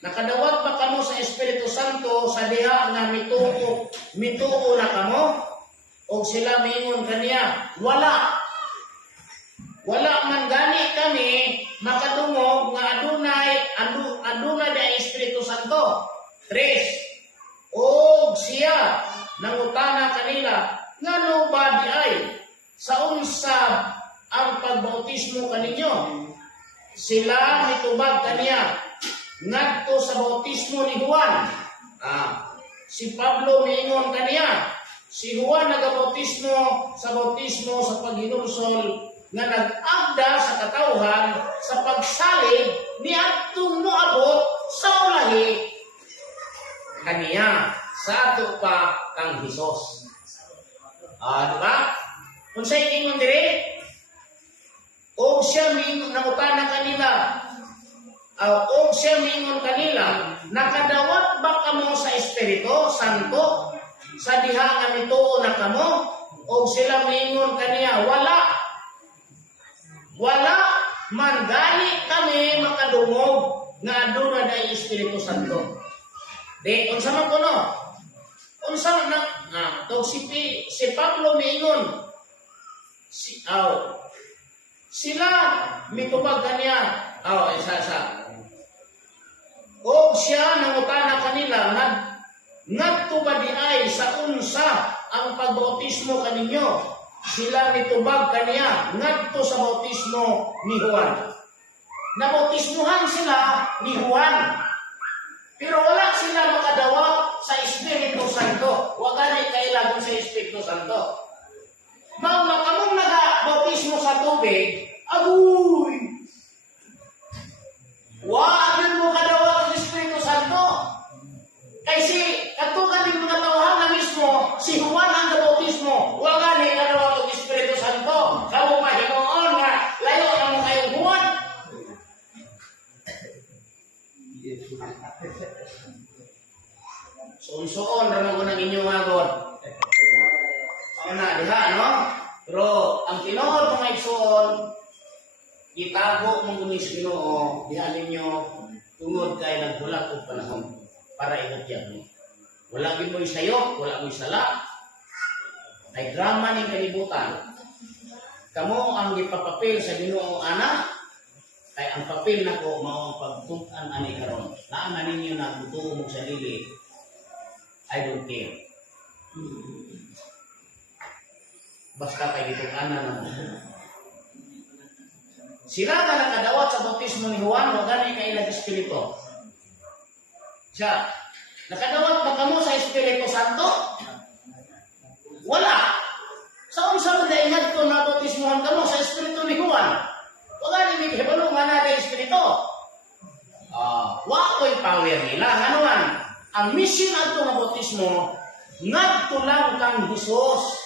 Nakadawat ba kamo sa Espiritu Santo sa diha nga mituo na kamo? O sila maingon kaniya, wala. Wala man gani kami makadungog nga adunay da Espiritu Santo. 3. Og siya nangutana kanila, ngano ba di ay sa unsa ang pagbautismo kaninyo? Sila mitubag kaniya ngadto sa bautismo ni Juan. Si Pablo miingon kaniya, si Juan nagabautismo sa bautismo sa paghinulsol nga nag-agda sa katawhan sa pagsalig ni atong moabot sa ulahi kaniya sa ato pa kang Hesus. Diba? Kung sa ingon diri, O siya mingon nangutana kanila. O siya mingon kanila, nakadawat ba kamo sa Espiritu Santo? Sa diha nga nituo na kamo? O sila mingon kaniya, wala. Wala man gani kami makadungog nga aduna day Espiritu Santo. Di unsa man kuno? Unsa na to si Pablo mingon. Sila mitubag kaniya. Isa. O siya nangutana kanila, ngadto ba di ay sa unsa ang pagbautismo kaninyo? Sila mitubag kaniya, ngadto sa bautismo ni Juan. Nabautismuhan sila ni Juan. Pero wala sila makadawat sa Espiritu Santo. Wa gani kailangan sa Espiritu Santo. Kamong nagabautismo sa tubig, agoy! Wa mo kadawat sa Espiritu Santo. Kasi katugan ng mga tawhan na mismo, si Juan ang bautismo. Wa gani kadawat sa Espiritu Santo. Kamo pa hinuon nga layo na mo kayong Juan. Suon-suon ra mo nang inyong agon. Na diha no? Pero ang tinuod mga igsoon, itago mong kunis Ginoo, diha ninyo tungod kay nagbulag og panahon para ihutyan mo. Wala gyud mo isayo, wala mo isala. Ay drama ning kalibutan. Kamo ang gipapapil sa Ginoo ana, kay ang papel nako mao ang pagtun-an ani karon. Naa na ninyo na tutuo mo sa dili. I don't care. Basta kay gitug-anan na mo. Sila na nakadawat sa bautismo ni Juan, o gani kay ilang Espiritu. Siya, nakadawat ba kamo sa Espiritu Santo? Wala. Sa unsa man daingat ko na bautismohan kamo sa Espiritu ni Juan? O gani may hebalo nga na kay Espiritu. Wa ko'y power nila. Nganuan, ang mission ato nga bautismo, ngadto lang kang Hesus.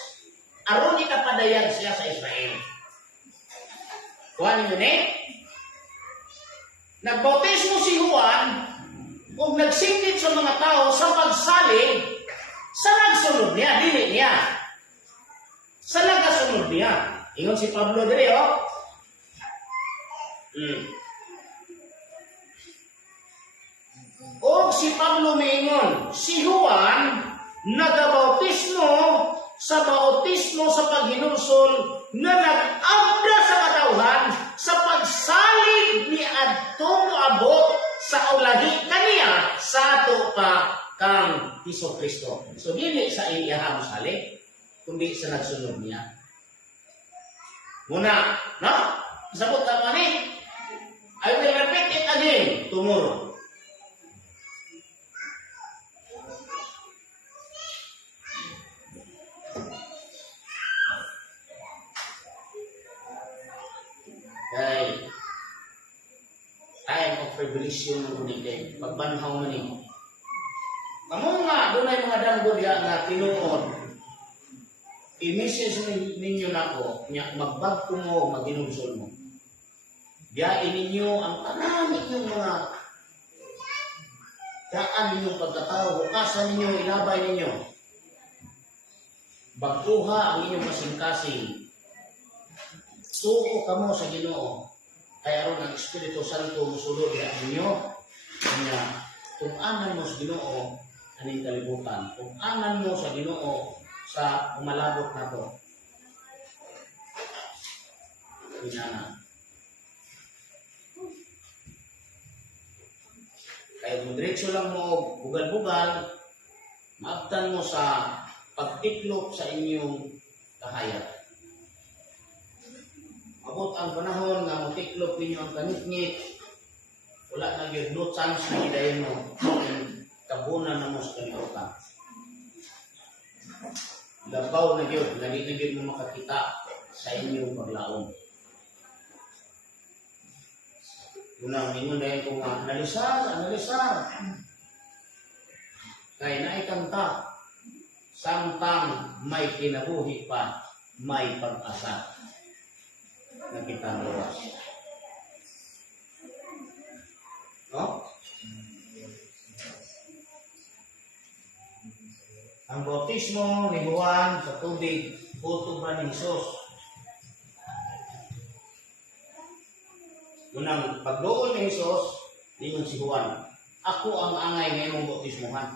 Aron ikapadayag siya sa Israel. Kuhanin yun Nagbautismo si Juan kung nagsingkit sa mga tao sa pagsalig sa nagsunod niya, dili niya. Sa nagasunod niya. Ingon si Pablo dire, O si Pablo miingon, si Juan nagabautismo sa bautismo sa paghinulsol na nag-abda sa katawhan sa pagsalig ni adtong abot sa ulahi kaniya sa ato pa kang Hesukristo. So dili sa iyahang salig, kundi sa nagsunod niya. Muna, no? Sabot ka pa ni? I will repeat it again tomorrow. Kay time of revelation ng kunigay, pagbanhaw na ninyo. Kamu nga, doon ay mga danggo diya nga tinuod, i-message ninyo na ako, magbagto mo, mag-inumsol mo. Diyain ninyo ang tanan ninyong mga daan ninyong pagkatao, bukasan ninyo, ilabay ninyo. Bagtuha ang inyong kasing-kasing. Tuo kamo sa Ginoo. Kaya aron ang Espiritu Santo musulod diha ninyo. Kanya tug-anan mo sa Ginoo aning kalibutan. Tug-anan mo sa Ginoo sa umalabot nato. Inana. Kaya kung diretso lang mo bugal-bugal, maabtan mo sa pagtiklop sa inyong kahayag. Abot ang panahon nga matiklop ninyo ang kanitngit, wala na yun, no chance na hidayin mo, kabunan na mo sa kalibutan. Labaw na yun, lagi na yun mo makakita sa inyong paglaon. Unang ninyo dahil kung analisar. Kaya naikanta, samtang may kinabuhi pa, may pag-asa. na kita luwas. No? Ang bautismo ni Juan sa tubig, uto ba ni Jesus? Unang pagdoon ni Jesus, dingon si Juan, ako ang angay na imong bautismohan.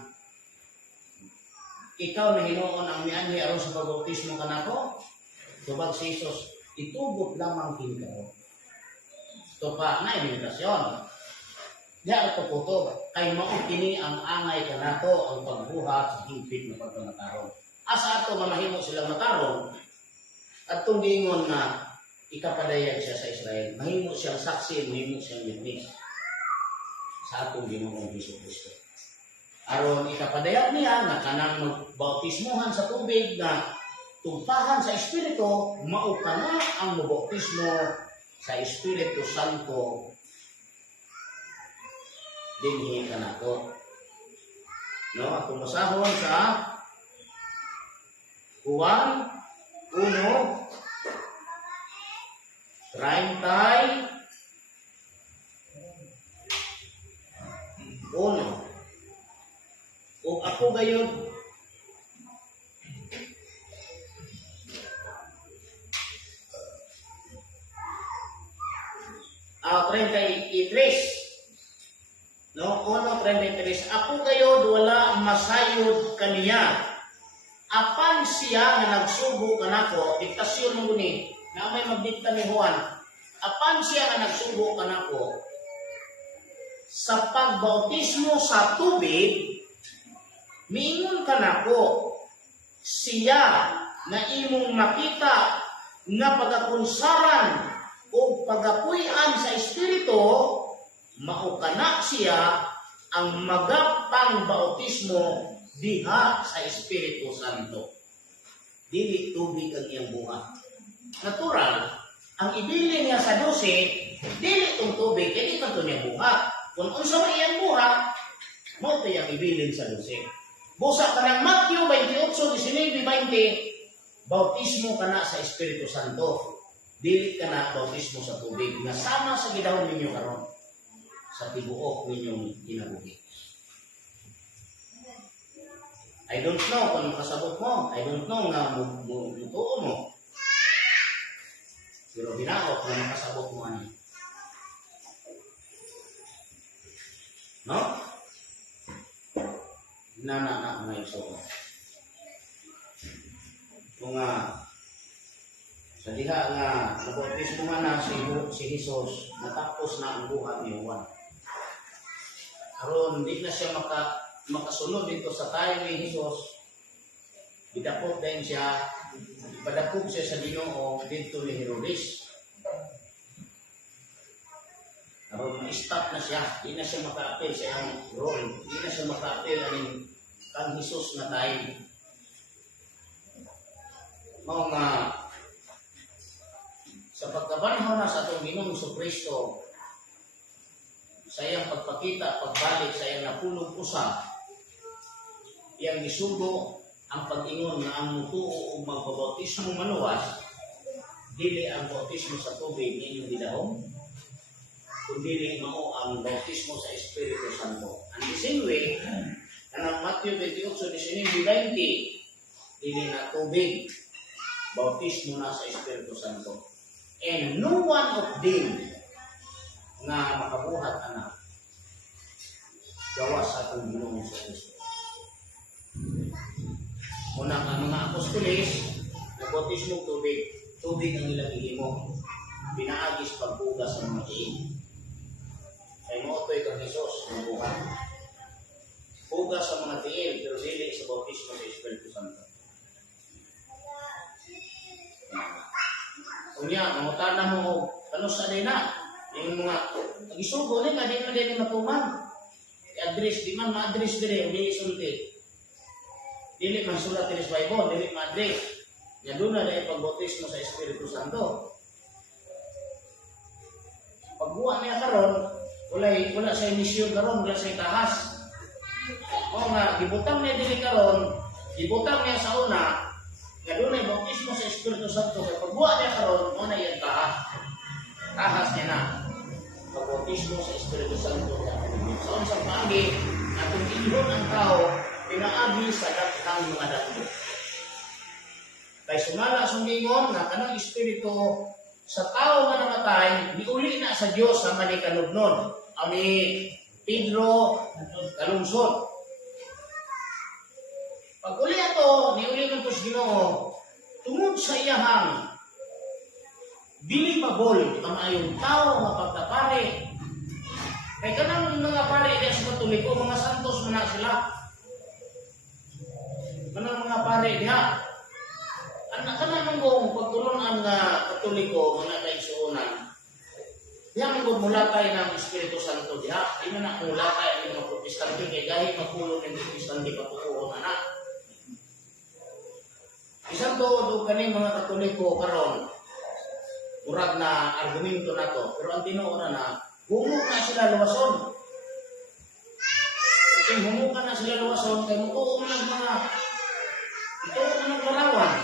Ikaw na hinuon ang mianhi aron sa pagbautismo kanako. Tubag si Jesus, itubot lamang kinkaon. Ito pa na imitasyon. Diya ito puto, kay maukini ang angay kanato ang pagbuhat sa higpit na pagkamataron. Asa ato mamahimo sila mataron, at itong gingon na ikapadayag siya sa Israel, mahimo siyang saksi, mahimo siyang witness sa atong Ginoong Jesucristo. Aron ikapadayag niya na kanang magbautismohan sa tubig na tumpahan sa Espiritu, mauka na ang mabautismo sa Espiritu Santo dinhi kanako. No, ako masahon sa Juan 1:31. O ako gayon, ah, 33. No, 1:33. Ako gayon wala masayod kaniya. Apan siya nga nagsugo kanako, diktasyon mo guni, na may magdikta ni Juan. Apan siya nga nagsugo kanako sa pagbautismo sa tubig, miingon kanako siya na imong makita nga pagakunsaran o pagapuy-an sa Espiritu, mao kana siya ang magapang bautismo diha sa Espiritu Santo. Dili tubig ang iyang buhat. Natural, ang ibili niya sa 12, dili itong tubig, kaya di ito niya buhat. Kung unsa man iyang buhat, mo ito yung ibilin sa 12. Busa ka ng Matthew 28:19-20, bautismo ka na sa Espiritu Santo. Dili ka na bautismo sa tubig. Nasama sa gidahon ninyo karon sa tibuok ninyong kinabuhi. I don't know kung makasabot mo. I don't know nga mutuo mo. Pero binaot kung makasabot mo ani. No? Na mga iso ko. Kung sa diha nga nabautismo nga na si Jesus, natapos na ang buhat ni Juan. Karon hindi na siya makasunod dito sa tayo ni Jesus. Bidapot din siya, ipadapog siya sa Ginoo dito ni Herodes. Karon ma-stop na siya, hindi na siya maka-appeal sa iyang role, hindi na siya maka-appeal kang Jesus na tayo. Mao nga sa pagkabanhaw na sa atong Ginoong Jesucristo, sa iyang pagpakita, pagbalik sa iyang napulong usab, iyang gisugo ang pag-ingon na ang mutuo o magbabautismo maluwas, dili ang bautismo sa tubig inyong gidahom, kundi mao ang bautismo sa Espiritu Santo. And the same way, kanang Matthew 28:19-20, dili na tubig, bautismo na sa Espiritu Santo. And no one of them na makabuhat anak gawa sa atong Ginoong Jesucristo. Unang ang mga apostoles, nabautismo tubig ang ilang ihimo, pinaagis pagbugas sa mga iing. Kaya mo ito kang Jesus, ang buhat. Bugas sa mga tiil, pero dili sa bautismo sa Espiritu Santo. Kunya, mangutana mo, ano sa na? Yung mga, nag-isugo din, hindi man din matuman. I-address, di man ma-address din, hindi isulti. Dili man sulat din sa Bible, dili ma-address. Yan doon na dahil pagbautismo sa Espiritu Santo. Pagbuha niya karon, wala sa emisyon karon, wala sa tahas. O nga, gibutang niya dili karon, gibutang niya sa una, nga doon ay bautismo sa Espiritu Santo. Pagbuha niya karon, o na yan tahas. tahas niya na pagbotismo sa Espiritu Santo niya. Sa unsang paagi, atong ingon ang tao, pinaagi sa daghang mga dako. Kay sumala sa ingon na kanang Espiritu sa tao nga namatay, niuli na sa Dios sa manikanudnon. Ani Pedro kalungsod. Pag uli ato, niuli ng tos Ginoo, tungod sa iyahang dili pabol ang ayong tao nga pagkapare. Kay kanang mga pare diya sa Katoliko, mga santos man na sila. Kanang mga pare diha. Kanang mong pagtulungan nga Katoliko, mga kaigsuonan, diha mong mulatay ng Espiritu Santo diha. Di man na mulatay ang mga Protestante, kay gahit magpulo ng Protestante patutuo nga na. Isang tuod kaning mga Katoliko karon, murag na argumento na to, pero ang tinuod na humok na sila luwason. Kung humok na sila luwason, kay mutuo man ang mga larawan.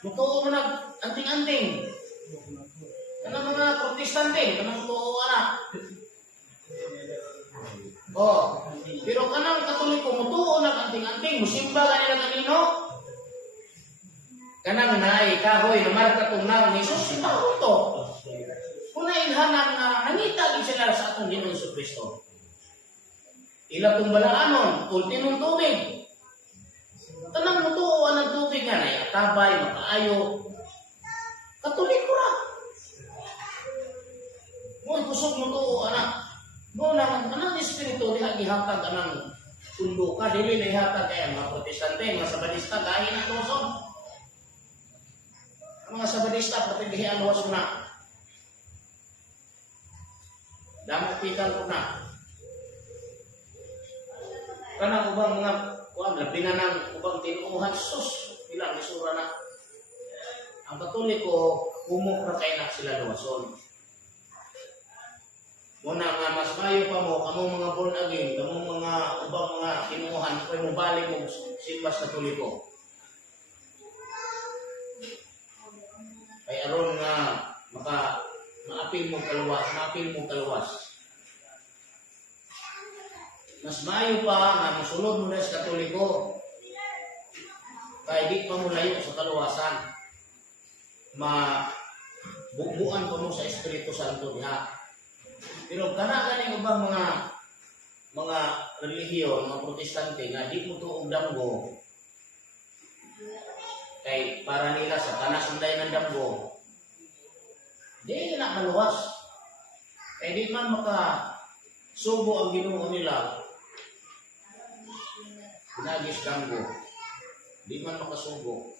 Mutuo man ang anting-anting. Kanang mga Protestante, kanang mutuo na. Oh, pero kanang Katoliko, mutuo na anting-anting, musimba ka nila kanino? Kanang naay kahoy na marka kung naong Jesus, ito ito. Kung nailhanang nangita din sila sa atong Ginoong Jesucristo. Ila kong balaanon, ultimong tubig. Kanang mutuo ang tubig nga na, atabay, makaayo. Katoliko ra. Mo kusog mutuo anak. Mo naman kanang espiritu diha gihatag anang tundo ka dili na ihatag kay mga Protestante, mga Sabadista gahi na tusog. Ang mga Sabadista protegihan luwas na. Damot pikan ko na. Kanang ubang mga kuan lapinan ng ubang tinuuhan sus ilang isura na. Ang Katoliko humok ra kay na sila luwason. Muna nga mas mayo pa mo kamong mga born again, kamong mga ubang mga tinuuhan kay mo balik mo simba sa Katoliko. Kay aron nga maapil mo kaluwas. Mas maayo pa nga mosulod mo na sa Katoliko. Kay di pa mo layo sa kaluwasan. Bubuan pa mo sa Espiritu Santo diha. Pero kana ganing ubang mga relihiyon, mga Protestante nga di mo tuog damgo. Kay para nila sa kanasunday ng damgo, di na kaluwas. Kay di man makasubo ang Ginoo nila. Nagis damgo. Di man makasubo.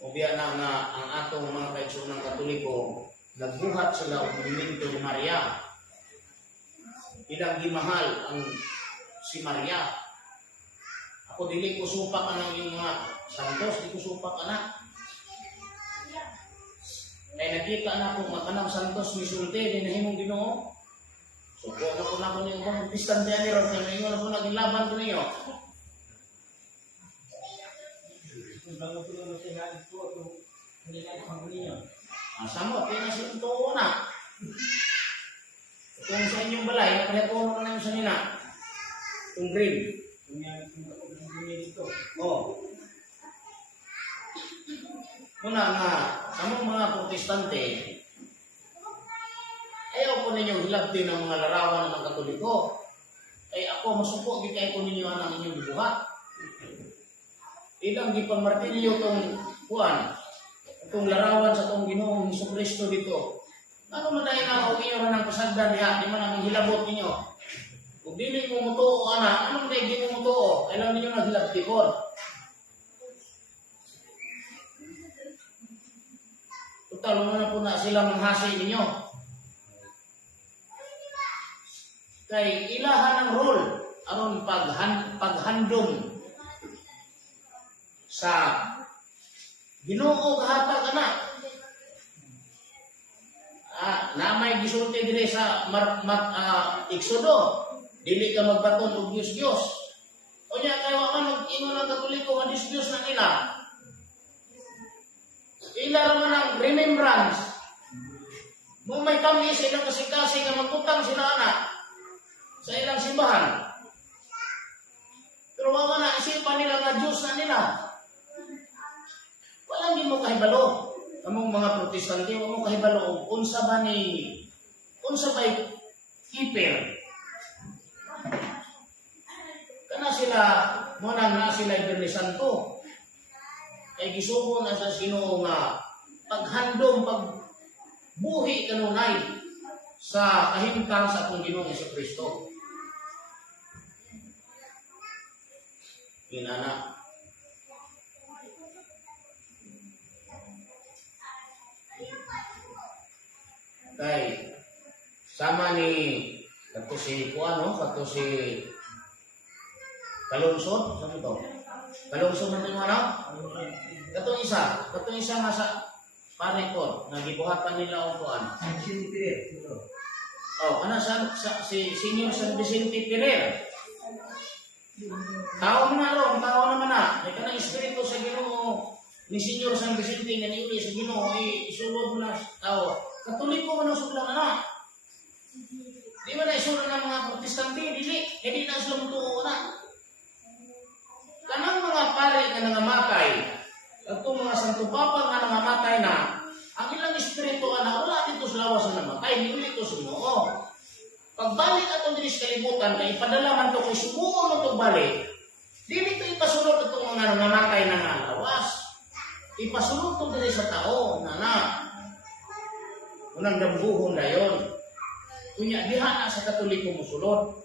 Ubiya na nga ang atong mga kaigsuonang Katoliko, nagbuhat sila og movimento ni Maria. Ilang gimahal ang si Maria. Ako dili ko supak anang yung mga santos, di ko supak anak. Kaya nakita na ako makanang santos ni Sulte, di nahimong Ginoo. Suko na ko na ko niyo kung Protestante ni Ron, kaya ngayon ako naging laban ko niyo. Samot, kaya nasa ito na. Kung sa inyong balay, naparepono na namin sa nina. Kung green. Oo. Muna nga, samong mga Protestante, ayaw po ninyong hilabdi ng mga larawan ng Katoliko. Ay ako, masuko, gikay po ninyo ang inyong buhat. Ilang gipangmartinyo itong kuwan, itong larawan sa itong Ginoong Jesucristo dito. Ano man tayo na umiyo ng pasagdan niya, di man ang hilabot ninyo. Kung dili mo mutuo anak, ano man tayo di mo mutuo? Kailan ninyo naghilabtikon? Total, na po na sila manghasi ninyo. Kay ilahan ang role aron paghandom sa Ginoo kahatag anak. Namay gisulti dire sa Exodo, dili ka magbaton og Diyos. O niya kay wa man mag-ingon ang Katoliko nga Diyos na nila. ila raman ang remembrance. Mo may kami sa ilang kasi nga magutang sila anak sa ilang simbahan. Pero wala na isipan nila nga Diyos na nila. Walang di mo kahibalo. Among mga protestante, wala mo kahibalo. Unsa ba keeper? Kana sila, munang na sila Biyernes Santo. Ay gisugo na sa Ginoo nga paghandom, pagbuhi kanunay sa kahimtang sa atong Ginoong Jesucristo. Inana. Kay sama ni kato si Kuano, kato si Kalungsod, saan ito? Kalungsod na ito ano? Katong isa nga sa parekod, nagibuhatan nila ang Kuan. Oh, kana si Senior San Vicente Ferrer. Tao naman na. May kanang espiritu sa Ginoo ni Senior San Vicente nga niuli sa Ginoo isulod mo na tao. Katoliko man ang sudlang anak. Di ba na isulod ng mga protestante? Hindi na sila mutuo na. Kanang mga pare nga nangamatay, at itong mga santo papa nga nangamatay na, ang ilang espiritu na wala dito sa lawas na namatay, hindi ito sa Ginoo. Pagbalik atong dinis kalibutan, kay ipadala man ito kay subuo mo ito balik, di nito ipasulot itong mga nangamatay na nalawas. Ipasulot ito din sa tao, unang dambuhon na yun. Kunya, diha na sa Katoliko musulod.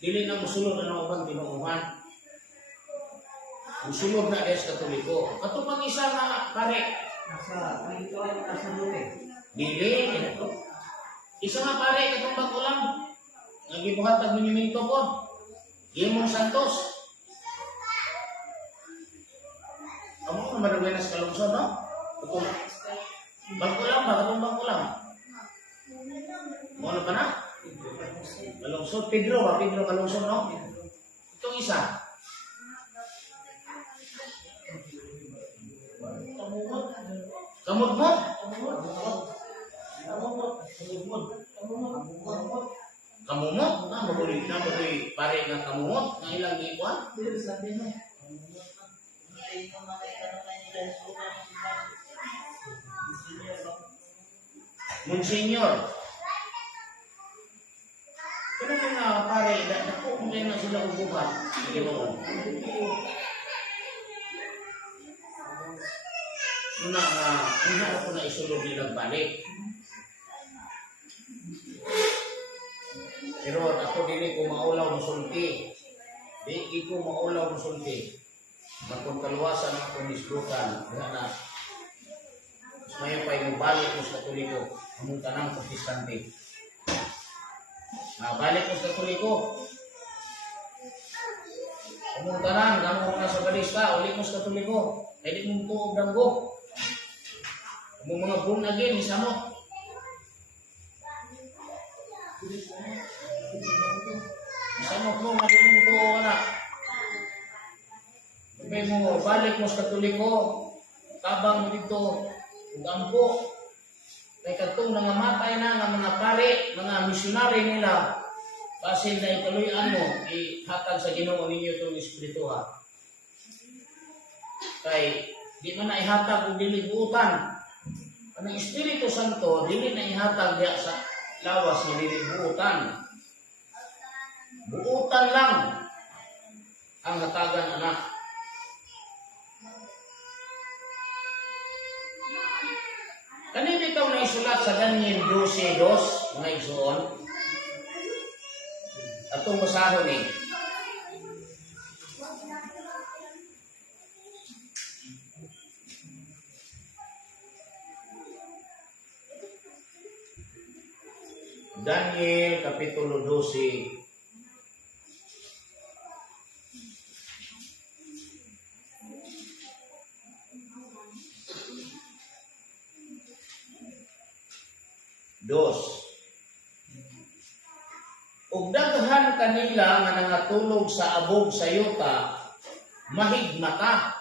Dili na musulod na ubang tinuuhan. Musulod na des Katoliko. Kato pang isa nga pare. Dili. Isa nga pare, katong bagulang. Nagibuhat ang monumento ko. Gimong Santos. Amo na marugay na sa Kalungsod, no? Katong bagulang ba? Katong bagulang. Ano pa na? Kalungsod. Pedro ba? Pedro Kalungsod, no? Itong isa. Kamudmod? Kamumot? Mabulit na pare ng kamumot. Ang ilang ikuan? Monsignor. Kaya ko na pare, dako kung na sila ubuhan. Ginoo. Una ako na isulog nilang balik. Pero ako dili ko maulaw musulti. Di ko maulaw musulti. Magkong kaluwasan ako nislutan. Na mayo pa'y mabalik ko sa Katoliko. Among tanang protestante. Balik ko sa Katoliko. Among tanang, gamong na sa balista, uli ko sa Katoliko. Kaya di mong tuog danggo. Among mga born again, isa mo. Isa mo po, nga di mong tuog anak. May mo, balik mo sa Katoliko. Tabang mo dito, ugampo. Kaya katong nangamatay na ng mga pare, mga misyonary nila, kasi na ituloyan mo, ihatag sa Ginoo ninyo itong Espiritu ha. Kaya di man na ihatag o dilibutan. Ang Espiritu Santo, dili na ihatag diya sa lawas na dilibutan. Buutan lang ang hatagan anak. Kanina ikaw na isulat sa Daniel 12:2, mga igsoon. Atong basahon eh. Daniel Kapitulo 12. Ug daghan kanila nga nangatulog sa abog sa yuta, mahigmata.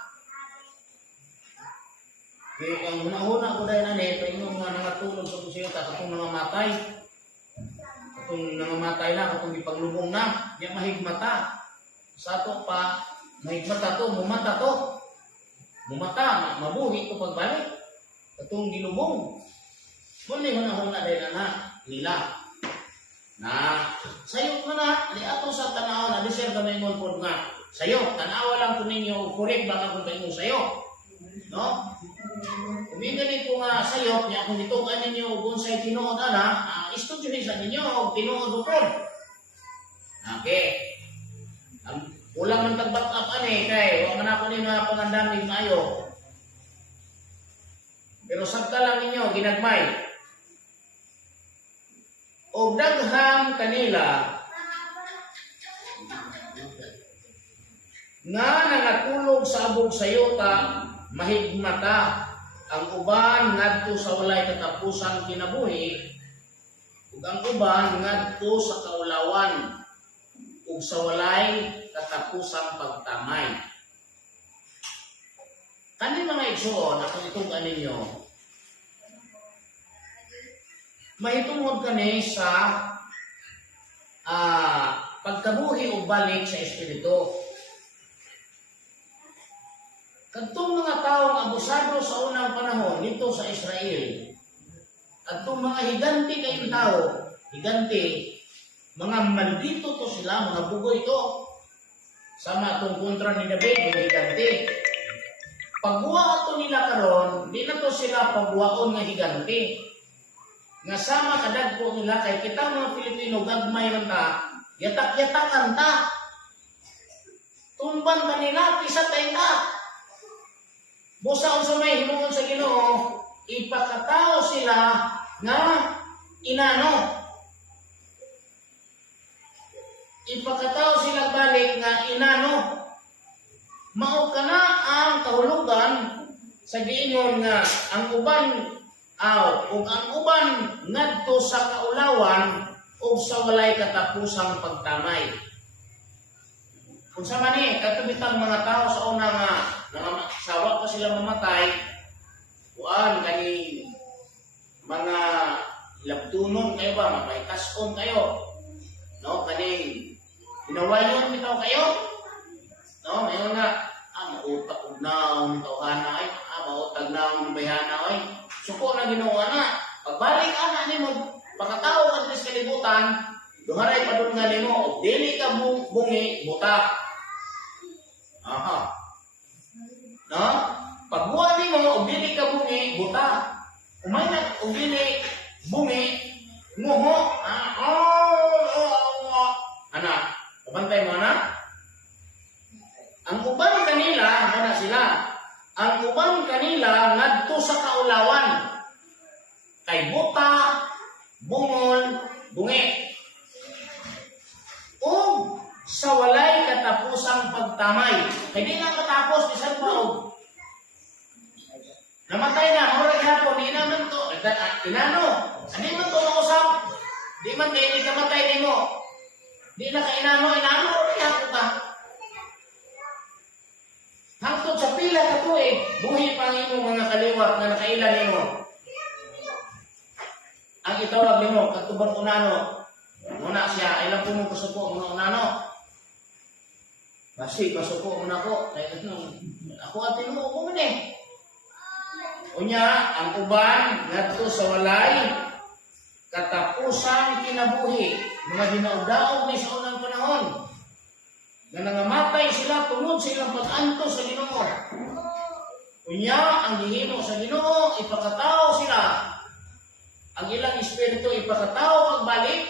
Kaya ang una-una ko dahil nani, paingon nga nangatulog sa kusiyota, katong nangamatay. Katong nangamatay na, katong ipaglubong na, niya mahigmata. Sa ato pa, mahigmata to, mumata to. Mumata, mabuhi to pagbalik. Katong gilubong. Muli una-una dahil nila. Na, sayo ko na, di ato sa tanaw na, di sir kami ngon po nga, sayo, tanawa lang ko ninyo, correct baka kung tayo sayo. No? Umigali ko nga sayo, niya kung itukan ninyo kung sa'y tinuod na, istudyohin sa ninyo, o tinuod po. Okay. Ulang man tag-back up kay, huwag man ako ninyo mga pangandamig maayo. Pero sabta lang ninyo, ginagmay. O daghang kanila nga nangatulog sa abog sayota mahigmata ang uban ngadto sa walay katapusang kinabuhi ug ang uban ngadto sa kaulawan ug sa walay katapusang pagtamay. Kani mga igsoon ako itugan ninyo, mahitungod kani sa pagkabuhi o balik sa Espiritu. Kadtong mga taong abusado sa unang panahon dito sa Israel, kadtong mga higanti kayong tao, higanti, mga maldito to sila, mga bugoy to. Sama itong kontra ni David, mga higanti. Pagbuwa ito nila karon, di na to sila pagbuwaon nga higanti. Nga sama kadagpo nila kay kita mga Pilipino gagmay man ta, yatak-yatakan ta. Tumban ta nila, pisatay ta. Busa sa may hinuon sa Ginoo, ipakatao sila nga inano. Ipakatao sila balik nga inano. Mao kana ang kahulugan sa giingon nga ang uban ug ang uban ngadto sa kaulawan ug sa walay katapusang pagtamay. Kung sa mani katumitang mga tao sa una nga sawa pa sila mamatay, kuan kani mga labtunon kayo ba, mapaitas-on kayo. No, kaning pinawayon bitaw kayo. No, mayon nga mautak og naon bitaw ana ay, mautag naon bayhana ay. Suko na Ginoo ana. Pagbalik ana nimo, pagkatao ka sa kalibutan, duharay padung nga nimo, og dili ka bungi buta. Aha. No? Pagbuhat nimo og dili ka bungi buta. Umay na og dili bungi nguho. Ana, kabantay mo na? Ang uban kanila, kana sila. Ang uban kanila ngadto sa kaulawan. Kay buta, bungol, bungi. O sa walay katapusang pagtamay. Kay di na matapos bisan pa og namatay na, murag hapon, di naman to. Inano? Hindi man to mausap. Di man kayo di kamatay ni mo. Di na ka inano, murag hapon ka. Hangtod sa pila ka to buhi pang imong mga kaliwat na nakailan nimo. Ang itawag nimo, katubang unano. Muna siya, ilang po mong pasuko, mga unano. Basi, pasuko muna ko. Ako atin mo, ako man Unya, ang uban, ngadto sa walay, katapusang kinabuhi, mga dinaudaog ni sa unang panahon, na nangamatay sila tungod sa ilang pag-anto sa Ginoo. Unya, ang gihimo sa Ginoo, ipakatao sila. Ang ilang espiritu ipakatao pagbalik,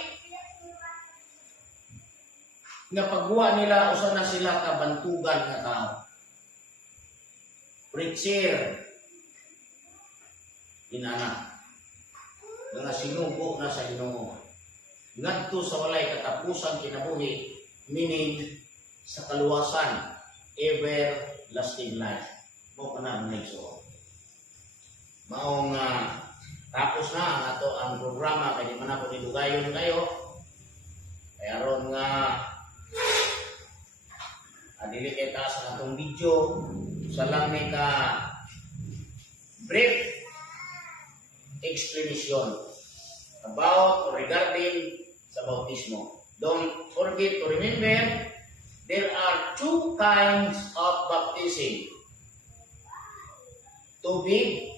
nga pagbuwa nila, usa na sila kabantugan nga tao. Preacher, inana, nga sinugo na sa Ginoo. Ngadto sa walay katapusan kinabuhi, meaning sa kaluwasan, everlasting life. Mo pa na ang nagsuo. Maong tapos na ang ato ang programa, kaya di man ako nilugayon kayo. Kaya ron nga dili kay ta sa atong video sa lang may ka brief explanation about or regarding sa bautismo. Don't forget to remember, there are two kinds of baptism. Tubig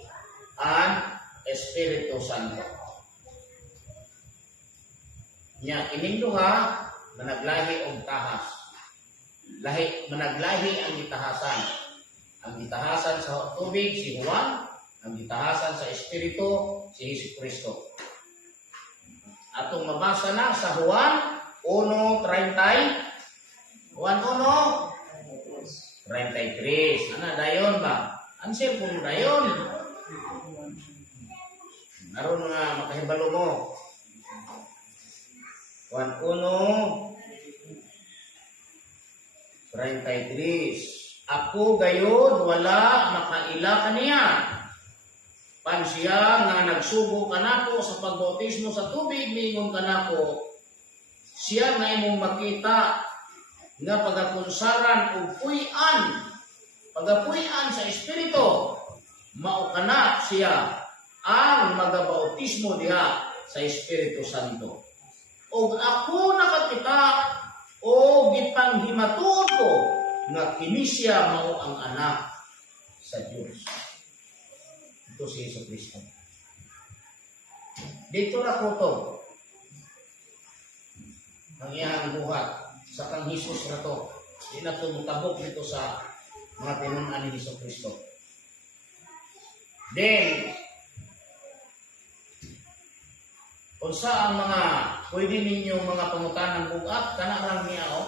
and Espiritu Santo. Nya kining duha managlahi og tahas. Managlahi ang gitahasan. Ang gitahasan sa tubig si Juan, ang gitahasan sa Espiritu si Jesucristo. Atong mabasa na sa Juan 1:30. Juan 1:33. Ana dayon ba? Answer po dayon. Naroon nga makahibalo mo. Juan 1:33. Ako gayod wala makaila kaniya. Pan siya nga nagsugo kanako sa pagbautismo sa tubig niingon kanako. Siya nga imong makita nga pagakunsaran og puy-an. Pagapuy-an sa Espiritu. Mao kana siya ang magabautismo diha sa Espiritu Santo. Og ako nakakita o gipanghimatuod ko nga kini siya mao ang anak sa Dios. Ito si Jesucristo. Dito na ko to. Ang iyang buhat sa kang Jesus na to. Di na ito mutabok dito sa mga pinunan ni Jesucristo. Then, unsa ang mga pwede ninyong mga pangutanang bugat, kana lang niya o.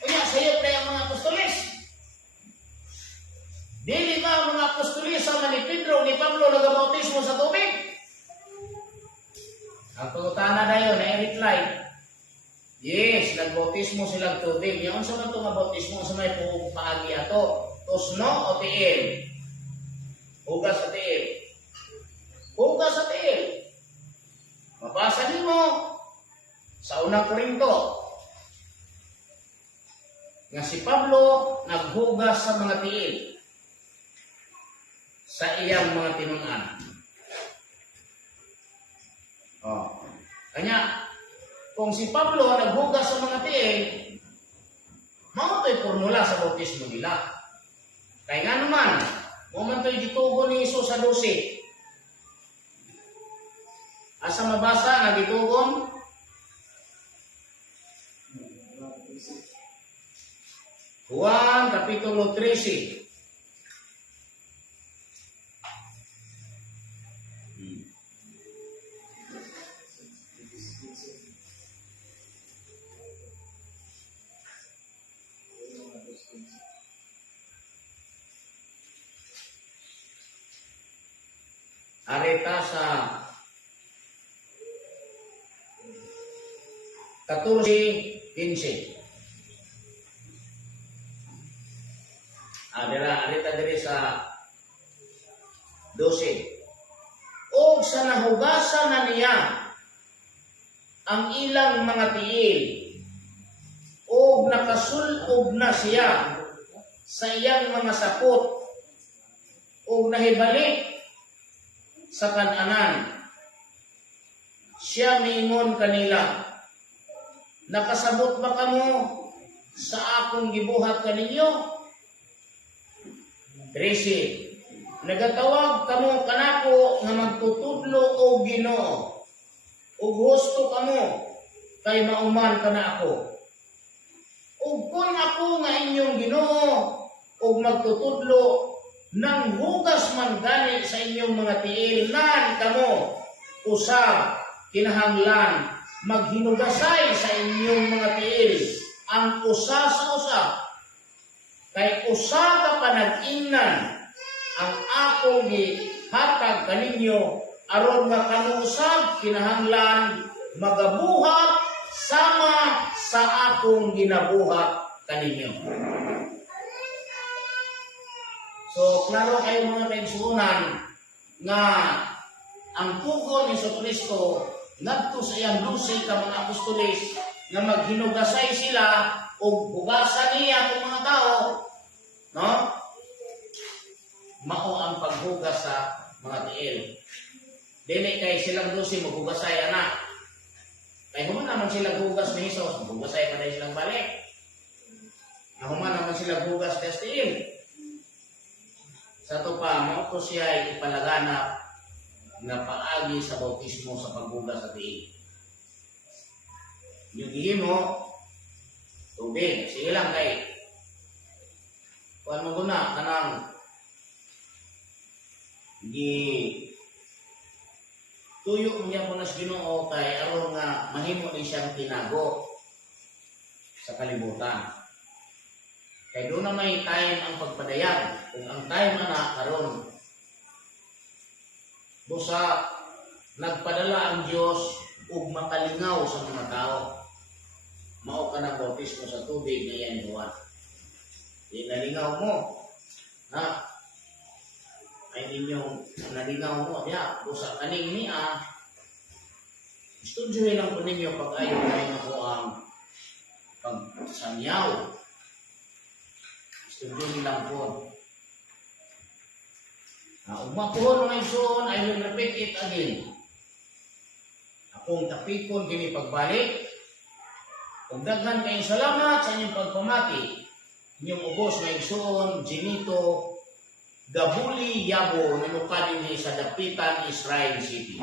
Kaya sayot na yung mga apostoles. Dili ba ang mga apostoles sama ni Pedro, ni Pablo, nagabautismo sa tubig? Ang pangutana na yun, na-reply. Yes, nagbautismo silang tubig. Yung sa man ito nga bautismo, sa may paagi ato. Tusno o tiil? Hugas o tiil? Hugas o tiil? Mabasa mo sa unang Korinto nga si Pablo naghugas sa mga tiil sa iyang mga tinunan. Kanya, kung si Pablo naghugas sa mga tiil, mao to'y formula sa bautismo nila. Kaya nga naman, moment to'y gitugon ni Isus sa 12. Asa mabasa nga gitugon? Juan Kapitulo 13. Areta sa 14:15. Areta diri sa 12. O sa nahugasan na niya ang ilang mga tiil, o nakasulob na siya sa iyang mga sapot, o nahibalik sa kananan. Siya miingon kanila, nakasabot ba kamo sa akong gibuhat kaninyo? 13. Nagatawag kamo kanako nga magtutudlo o Ginoo. Ug husto kamo kay mauman kana ako. Ug kung ako nga inyong Ginoo ug magtutudlo nang hugas man gani sa inyong mga tiil, nan kamo usab kinahanglan maghinugasay sa inyong mga tiil ang usa sa usa, kay usa ka panag-ingnan ang akong gihatag kaninyo aron nga kamo usab kinahanglan magabuhat sama sa akong ginabuhat kaninyo. So, klaro kayo mga kaigsuunan nga ang pugon ni Jesucristo ngadto sa iyang 12 ka mga apostoles nga maghinugasay sila o hugasan niya itong mga tao, no? Mao ang paghugas sa mga tiil. Dili kay silang dosi maghugasay anak. Kay human naman sila hugas ni Jesus, maghugasay pa dahil silang balik. Human naman sila hugas ni tiil. Sa ito pa, mauto siya ipalaganap na paagi sa bautismo sa paghugas sa tiil. Yung gihimo, tubig. Sige lang kay kuan mo guna kanang tuyo niya po na sa Ginoo kay aron nga mahimo din siyang tinago sa kalibutan. Kay doon na may time ang pagpadayag. Kung ang time na karon busa nagpadala ang Dios ug makalingaw sa mga tao. Mao ka ng bautismo sa tubig na yan Juan. Di nalingaw mo na ay ninyong nalingaw mo diya busa kaning niya istudyohin lang po ninyo pag ayaw na ako ang pagsanyaw. Istudyohin lang po. Umapuhon mga ison, I will repeat it again. Akong tapikon kini pagbalik. Kung daghan kayong salamat sa inyong pagpamati, inyong ubos na igsoon, Ginito, Gabuli, Yabo, nanukadin sa Dapitan, Israel City.